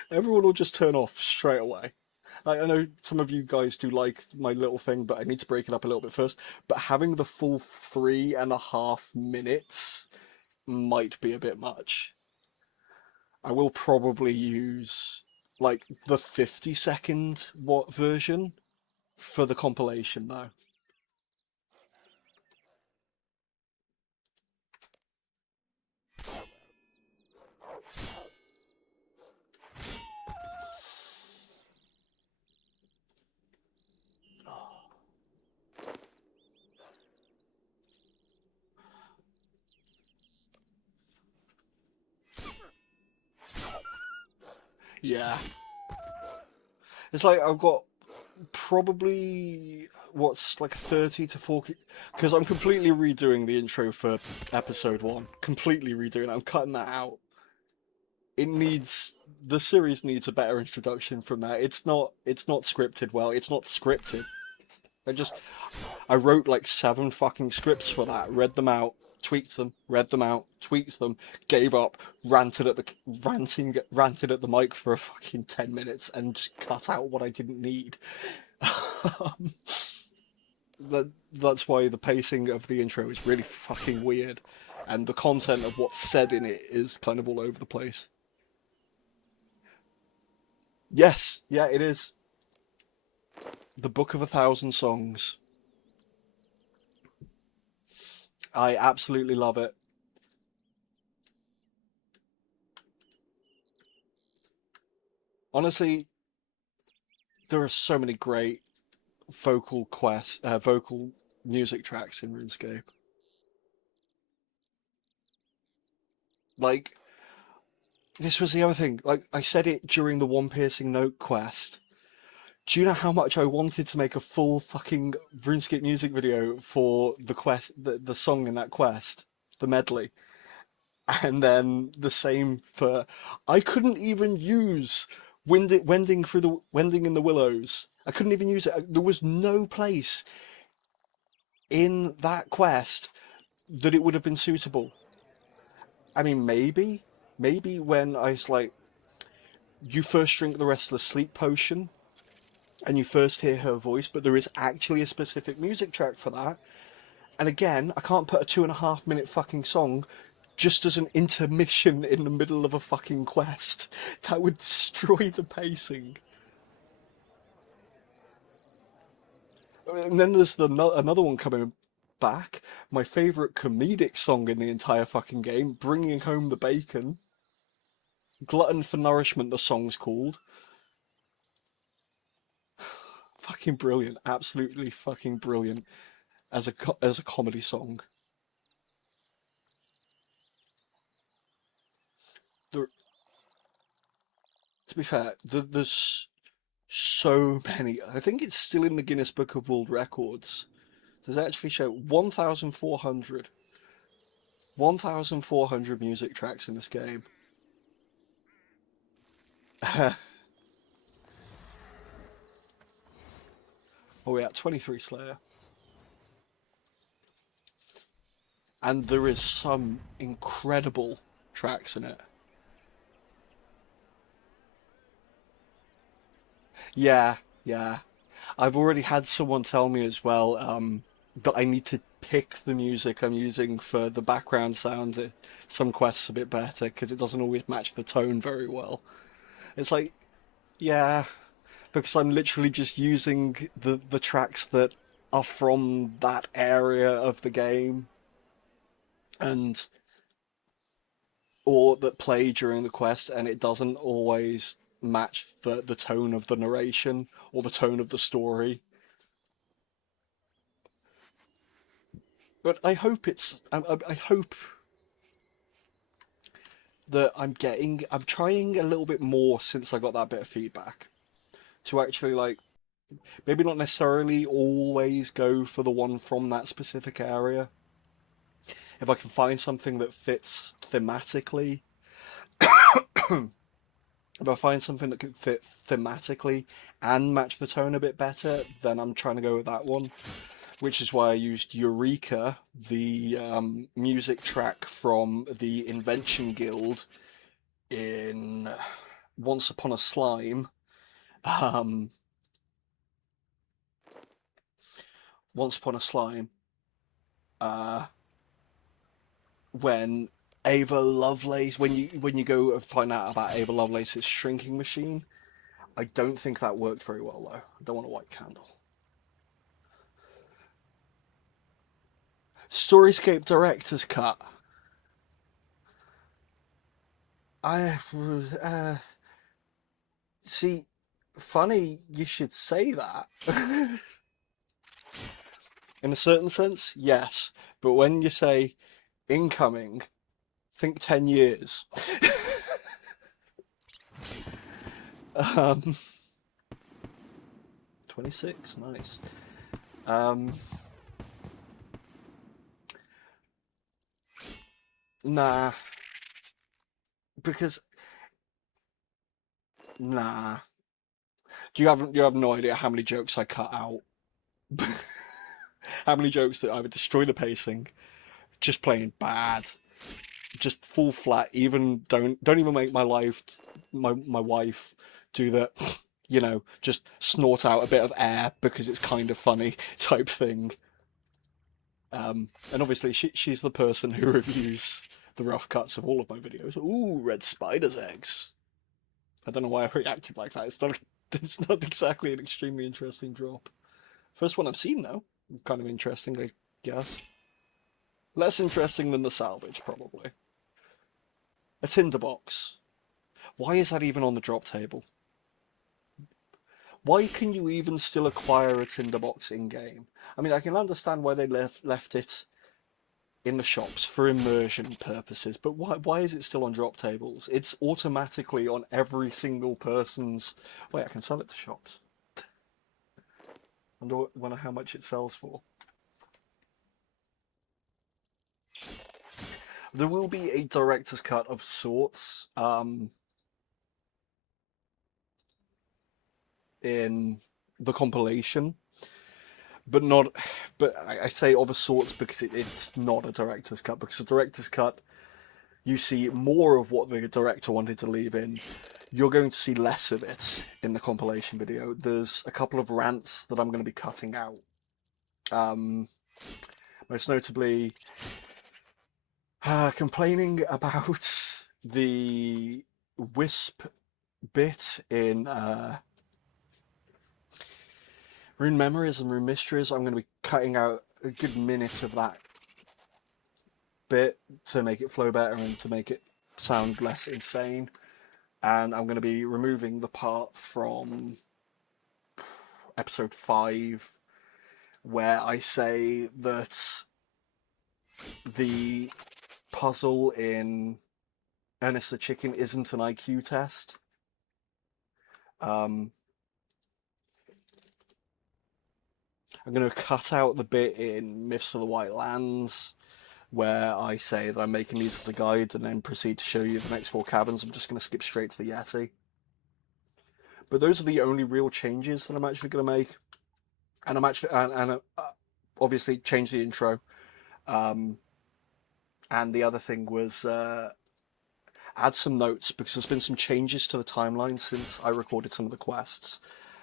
Everyone will just turn off straight away. I know some of you guys do like my little thing, but I need to break it up a little bit first. But having the full 3.5 minutes might be a bit much. I will probably use like the 50-second version for the compilation though. Yeah. It's like I've got probably what's like 30 to 40, because I'm completely redoing the intro for episode 1. Completely redoing it. I'm cutting that out. It needs the series needs a better introduction from that. It's not scripted well. It's not scripted. I wrote like 7 fucking scripts for that. Read them out, tweaked them, read them out, tweaked them, gave up, ranted at the mic for a fucking 10 minutes and just cut out what I didn't need. Um, that's why the pacing of the intro is really fucking weird, and the content of what's said in it is kind of all over the place. Yes, yeah, it is. The Book of 1,000 Songs. I absolutely love it. Honestly, there are so many great vocal music tracks in RuneScape. Like, this was the other thing. Like I said it during the One Piercing Note quest. Do you know how much I wanted to make a full fucking RuneScape music video for the quest, the song in that quest, the medley, and then the same for. I couldn't even use wending in the willows. I couldn't even use it. There was no place in that quest that it would have been suitable. I mean, maybe when like, you first drink the restless sleep potion and you first hear her voice, but there is actually a specific music track for that. And again, I can't put a 2.5 minute fucking song just as an intermission in the middle of a fucking quest. That would destroy the pacing. And then there's another one coming back. My favourite comedic song in the entire fucking game, Bringing Home the Bacon. Glutton for Nourishment, the song's called. Fucking brilliant. Absolutely fucking brilliant as a comedy song. There, to be fair, there's so many. I think it's still in the Guinness Book of World Records. Does it actually show 1,400 music tracks in this game? Oh yeah, 23 Slayer. And there is some incredible tracks in it. Yeah, yeah. I've already had someone tell me as well, that I need to pick the music I'm using for the background sounds. Some quests a bit better because it doesn't always match the tone very well. It's like, yeah, because I'm literally just using the tracks that are from that area of the game and or that play during the quest, and it doesn't always match the tone of the narration or the tone of the story. But I hope that I'm trying a little bit more since I got that bit of feedback to actually like maybe not necessarily always go for the one from that specific area. If I can find something that fits thematically, if I find something that can fit thematically and match the tone a bit better, then I'm trying to go with that one. Which is why I used Eureka, the music track from the Invention Guild in Once Upon a Slime. Um, Once Upon a Slime, uh, when Ava Lovelace, when you go and find out about Ava Lovelace's shrinking machine, I don't think that worked very well though. I don't want a white candle. StoryScape director's cut. I see. Funny you should say that. In a certain sense, yes. But when you say incoming, think 10 years. um, 26, nice. Um, nah, because nah. You have no idea how many jokes I cut out. How many jokes that either destroy the pacing, just plain bad, just fall flat. Even don't even make my wife do that. Just snort out a bit of air because it's kind of funny type thing. And obviously she's the person who reviews the rough cuts of all of my videos. Ooh, red spider's eggs. I don't know why I reacted like that. It's not exactly an extremely interesting drop. First one I've seen though. Kind of interesting, I guess. Less interesting than the salvage, probably. A tinderbox. Why is that even on the drop table? Why can you even still acquire a tinderbox in game? I mean, I can understand why they left it in the shops for immersion purposes, but why is it still on drop tables? It's automatically on every single person's... Wait, I can sell it to shops. I wonder how much it sells for. There will be a director's cut of sorts in the compilation, but not. But I say of a sorts because it's not a director's cut. Because a director's cut, you see more of what the director wanted to leave in. You're going to see less of it in the compilation video. There's a couple of rants that I'm going to be cutting out. Most notably, complaining about the Wisp bit in Rune Memories and Rune Mysteries. I'm going to be cutting out a good minute of that bit to make it flow better and to make it sound less insane. And I'm going to be removing the part from episode 5 where I say that the puzzle in Ernest the Chicken isn't an IQ test. I'm going to cut out the bit in Myths of the White Lands where I say that I'm making these as a guide and then proceed to show you the next 4 caverns. I'm just going to skip straight to the Yeti. But those are the only real changes that I'm actually going to make. And I'm actually, obviously change the intro. And the other thing was add some notes, because there's been some changes to the timeline since I recorded some of the quests.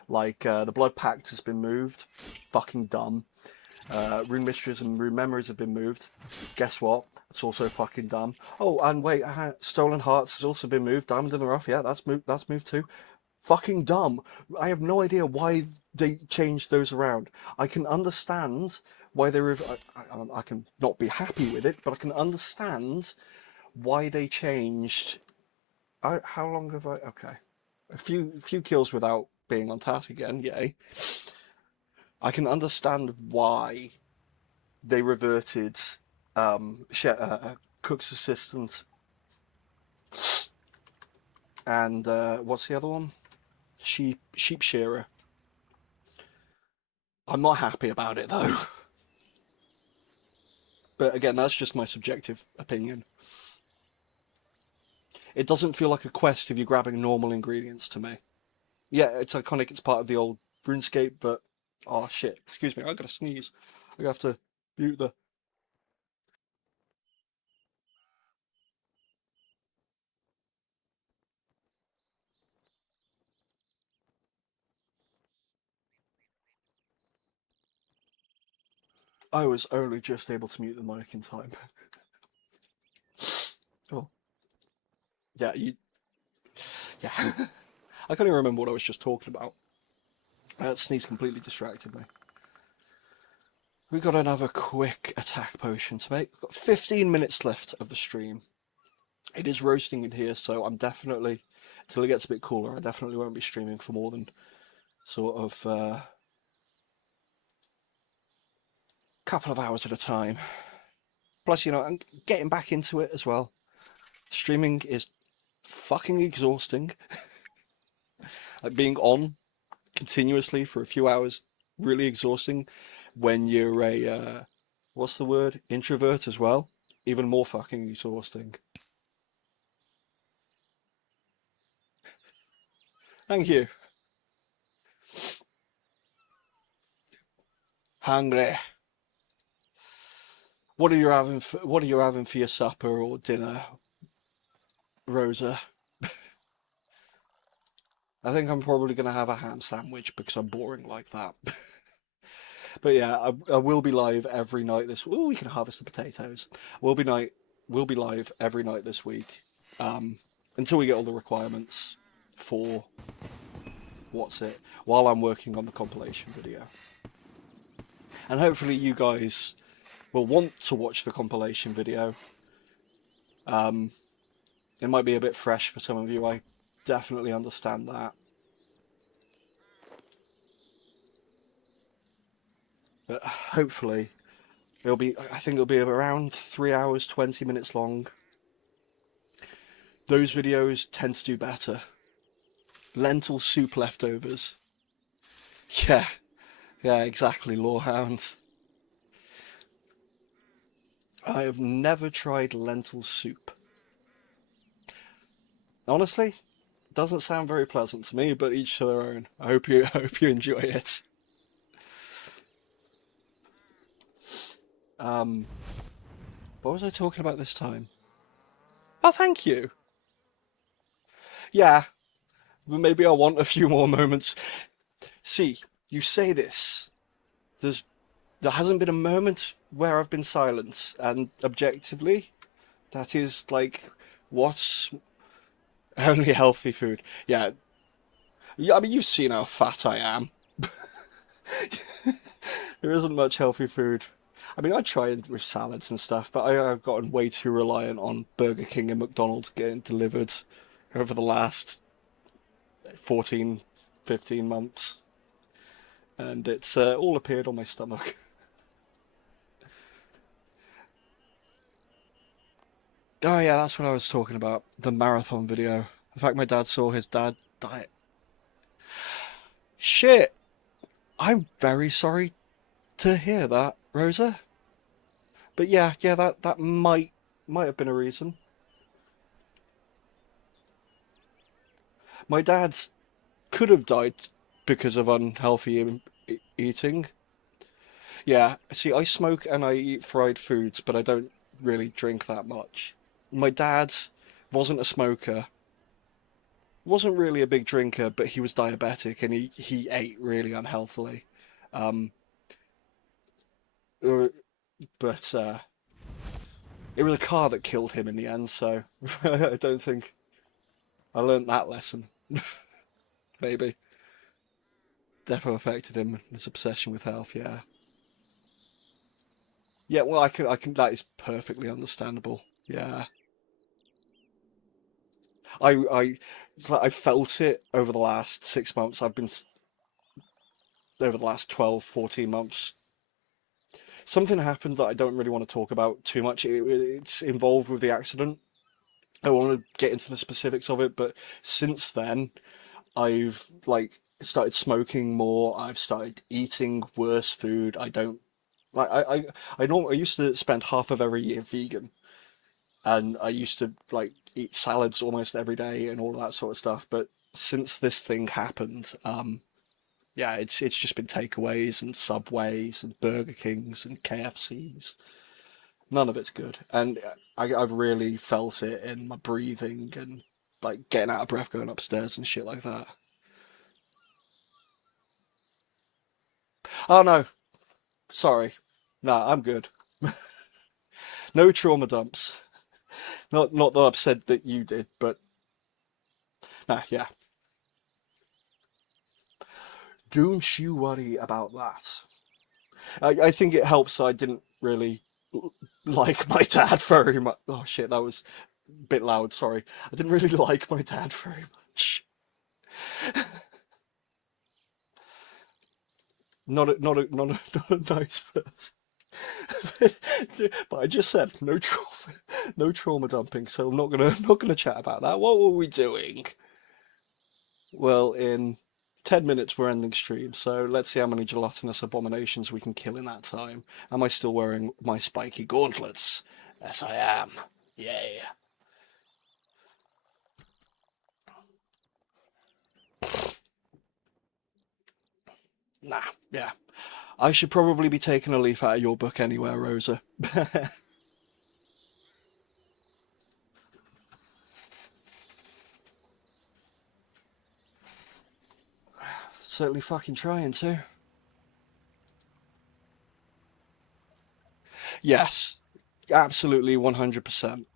Like the Blood Pact has been moved. Fucking dumb. Rune Mysteries and Rune Memories have been moved. Guess what? It's also fucking dumb. Oh, and wait, Stolen Hearts has also been moved. Diamond in the Rough, yeah, that's moved too. Fucking dumb. I have no idea why they changed those around. I can understand why they were... I can not be happy with it, but I can understand why they changed... how long have I... Okay. A few kills without being on task again, yay. I can understand why they reverted Cook's Assistant and what's the other one? Sheep Shearer. I'm not happy about it though. But again, that's just my subjective opinion. It doesn't feel like a quest if you're grabbing normal ingredients to me. Yeah, it's iconic, it's part of the old RuneScape, but... Oh shit, excuse me, I gotta sneeze. I have to mute the... I was only just able to mute the mic in time. Oh. Yeah, Yeah. I can't even remember what I was just talking about. That sneeze completely distracted me. We've got another quick attack potion to make. We've got 15 minutes left of the stream. It is roasting in here, so I'm definitely, till it gets a bit cooler, I definitely won't be streaming for more than sort of a couple of hours at a time. Plus, you know, I'm getting back into it as well. Streaming is fucking exhausting. Like being on continuously for a few hours, really exhausting when you're a, what's the word? Introvert as well. Even more fucking exhausting. Thank you. Hungry. What are you having for your supper or dinner, Rosa? I think I'm probably going to have a ham sandwich because I'm boring like that. But yeah, I will be live every night this... Oh, we can harvest the potatoes. We'll be live every night this week until we get all the requirements for... while I'm working on the compilation video. And hopefully you guys will want to watch the compilation video. It might be a bit fresh for some of you, I definitely understand that. But hopefully I think it'll be around 3 hours, 20 minutes long. Those videos tend to do better. Lentil soup leftovers. Yeah, yeah, exactly, Lorehound. I have never tried lentil soup. Honestly, it doesn't sound very pleasant to me, but each to their own. I hope you enjoy it. Um, what was I talking about this time? Oh, thank you. Yeah, but maybe I want a few more moments. See, you say this. There's there hasn't been a moment where I've been silent, and objectively, that is like what's only healthy food. Yeah, yeah. I mean, you've seen how fat I am. There isn't much healthy food. I mean, I try it with salads and stuff, but I've gotten way too reliant on Burger King and McDonald's getting delivered over the last 14, 15 months. And it's all appeared on my stomach. Oh yeah, that's what I was talking about. The marathon video. The fact my dad saw his dad die. Shit! I'm very sorry to hear that, Rosa. But yeah, that might have been a reason. My dad's could have died because of unhealthy eating. Yeah, see, I smoke and I eat fried foods, but I don't really drink that much. My dad wasn't a smoker, wasn't really a big drinker, but he was diabetic and he ate really unhealthily. Um, uh, but it was a car that killed him in the end, so I don't think I learned that lesson. Maybe. Definitely affected him, his obsession with health, yeah. Yeah, well, that is perfectly understandable. Yeah. I, it's like I felt it over the last 6 months. Over the last 12, 14 months. Something happened that I don't really want to talk about too much. It's involved with the accident. I don't want to get into the specifics of it, but since then, I've like started smoking more. I've started eating worse food. I don't like I used to spend half of every year vegan, and I used to like eat salads almost every day and all of that sort of stuff. But since this thing happened, yeah, it's just been takeaways and Subways and Burger Kings and KFCs. None of it's good, and I've really felt it in my breathing and like getting out of breath going upstairs and shit like that. Oh no, sorry, nah, I'm good. No trauma dumps. Not that I've said that you did, but nah, yeah. Don't you worry about that. I think it helps I didn't really like my dad very much. Oh shit, that was a bit loud. Sorry. I didn't really like my dad very much. Not a nice person. But I just said no trauma, no trauma dumping. So I'm not gonna chat about that. What were we doing? Well, in 10 minutes we're ending stream. So let's see how many gelatinous abominations we can kill in that time. Am I still wearing my spiky gauntlets? Yes, I am. Yeah. Nah, yeah. I should probably be taking a leaf out of your book anywhere, Rosa. Certainly fucking trying to. Yes, absolutely 100%.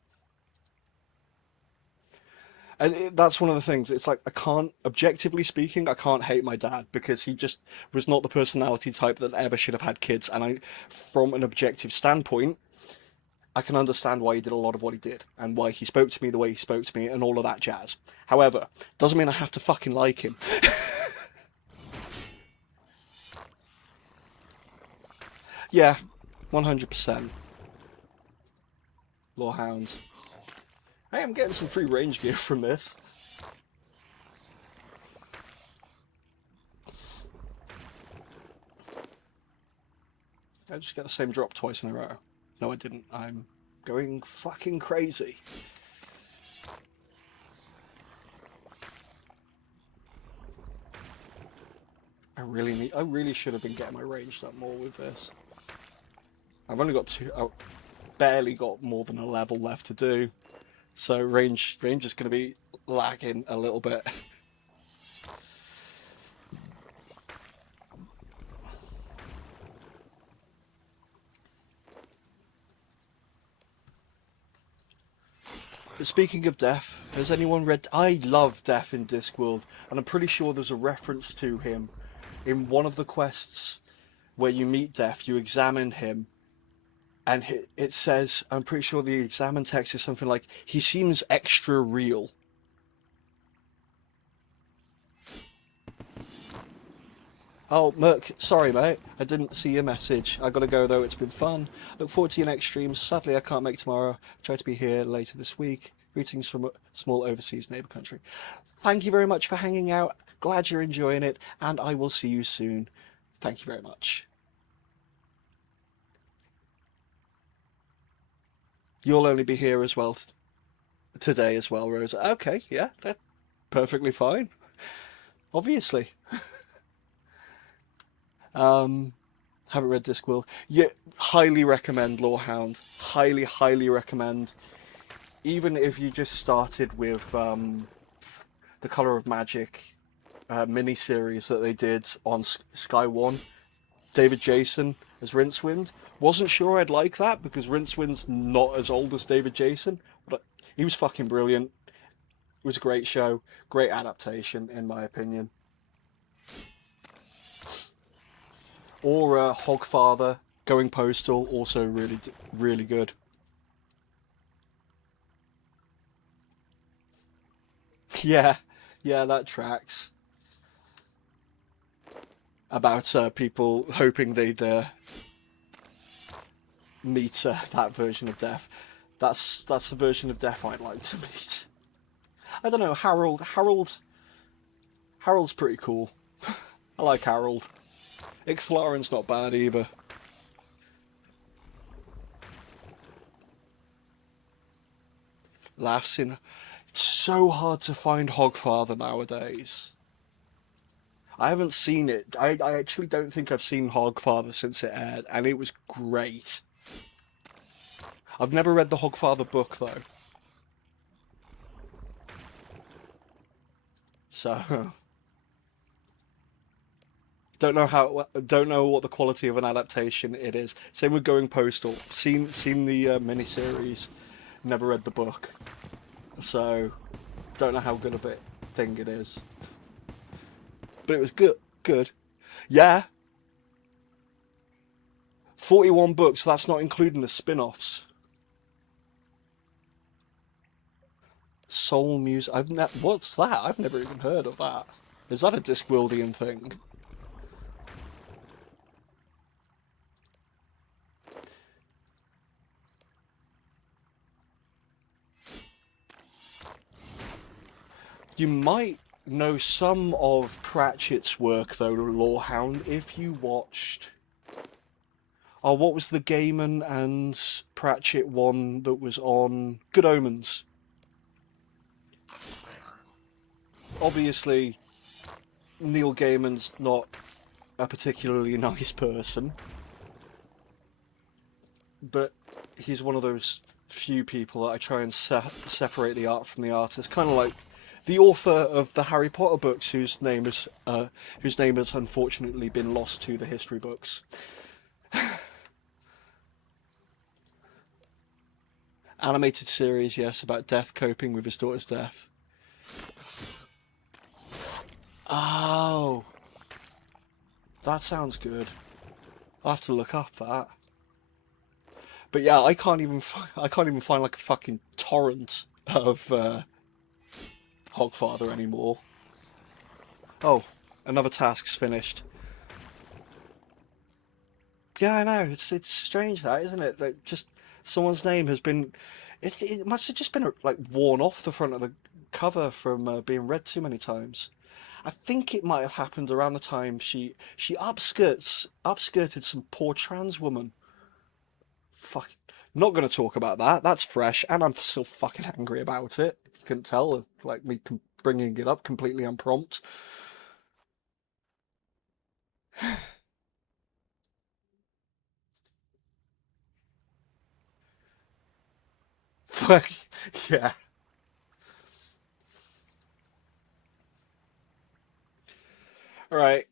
And that's one of the things. It's like I can't, objectively speaking, I can't hate my dad because he just was not the personality type that ever should have had kids. And from an objective standpoint, I can understand why he did a lot of what he did and why he spoke to me the way he spoke to me and all of that jazz. However, doesn't mean I have to fucking like him. Yeah, 100%. Lorehound. Hey, I'm getting some free range gear from this. I just get the same drop twice in a row. No, I didn't. I'm going fucking crazy. I really should have been getting my range up more with this. I've only got barely got more than a level left to do. So range is going to be lagging a little bit. But speaking of Death, has anyone read... I love Death in Discworld, and I'm pretty sure there's a reference to him in one of the quests where you meet Death, you examine him, and it says, I'm pretty sure the examine text is something like, he seems extra real. Oh, Merc, sorry mate, I didn't see your message. I gotta go though, it's been fun. Look forward to your next stream. Sadly I can't make tomorrow. Try to be here later this week. Greetings from a small overseas neighbour country. Thank you very much for hanging out. Glad you're enjoying it, and I will see you soon. Thank you very much. You'll only be here as well today as well, Rosa. Okay, yeah, that's perfectly fine. Obviously. Haven't read Discworld. Yeah, highly recommend Lorehound. Highly, highly recommend. Even if you just started with the Colour of Magic mini-series that they did on Sky One, David Jason as Rincewind. Wasn't sure I'd like that because Rincewind's not as old as David Jason, but he was fucking brilliant. It was a great show, great adaptation in my opinion. Or Hogfather, Going Postal, also really good. Yeah, yeah, that tracks. About people hoping they'd meet that version of Death. That's the version of Death I'd like to meet. I don't know, Harold's pretty cool. I like Harold. Ixthlaren's not bad either. Laughs in. It's so hard to find Hogfather nowadays. I haven't seen it. I actually don't think I've seen Hogfather since it aired, and it was great. I've never read the Hogfather book though. So don't know what the quality of an adaptation it is. Same with Going Postal. Seen the miniseries, never read the book, so don't know how good of a thing it is. But it was good. Yeah. 41 books. That's not including the spin-offs. Soul Music. What's that? I've never even heard of that. Is that a Discworldian thing? You might know some of Pratchett's work, though, Lorehound, if you watched... Oh, what was the Gaiman and Pratchett one that was on Good Omens? Obviously, Neil Gaiman's not a particularly nice person, but he's one of those few people that I try and separate the art from the artist, kind of like the author of the Harry Potter books, whose name has unfortunately been lost to the history books. Animated series, yes, about Death coping with his daughter's death. Oh, that sounds good. I'll have to look up that. But yeah, I can't even find like a fucking torrent of Hogfather anymore. Oh, another task's finished. Yeah, I know. It's strange that, isn't it? That just someone's name has been. It must have just been like worn off the front of the cover from being read too many times. I think it might have happened around the time she upskirted some poor trans woman. Fuck. Not going to talk about that. That's fresh, and I'm still fucking angry about it. If you couldn't tell, like me bringing it up completely unprompt. Fuck. Yeah. All right.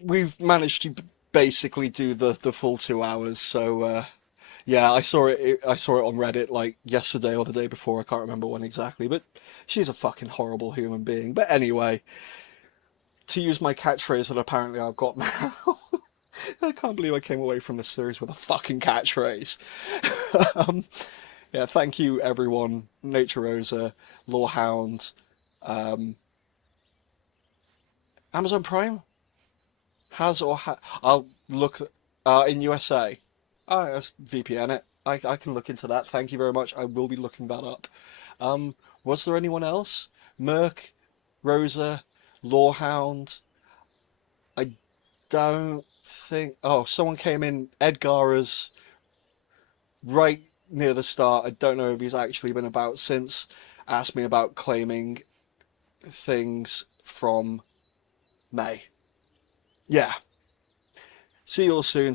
We've managed to basically do the full 2 hours. So yeah, I saw it on Reddit like yesterday or the day before. I can't remember when exactly, but she's a fucking horrible human being. But anyway, to use my catchphrase that apparently I've got now, I can't believe I came away from this series with a fucking catchphrase. um, yeah, thank you everyone, Nature Rosa, Lawhound, um, Amazon Prime I'll look in USA. Oh, that's VPN it. I can look into that. Thank you very much. I will be looking that up. Was there anyone else? Merc, Rosa, Lawhound. I don't think. Oh, someone came in. Edgar's right near the start. I don't know if he's actually been about since. Asked me about claiming things from May. Yeah. See you all soon.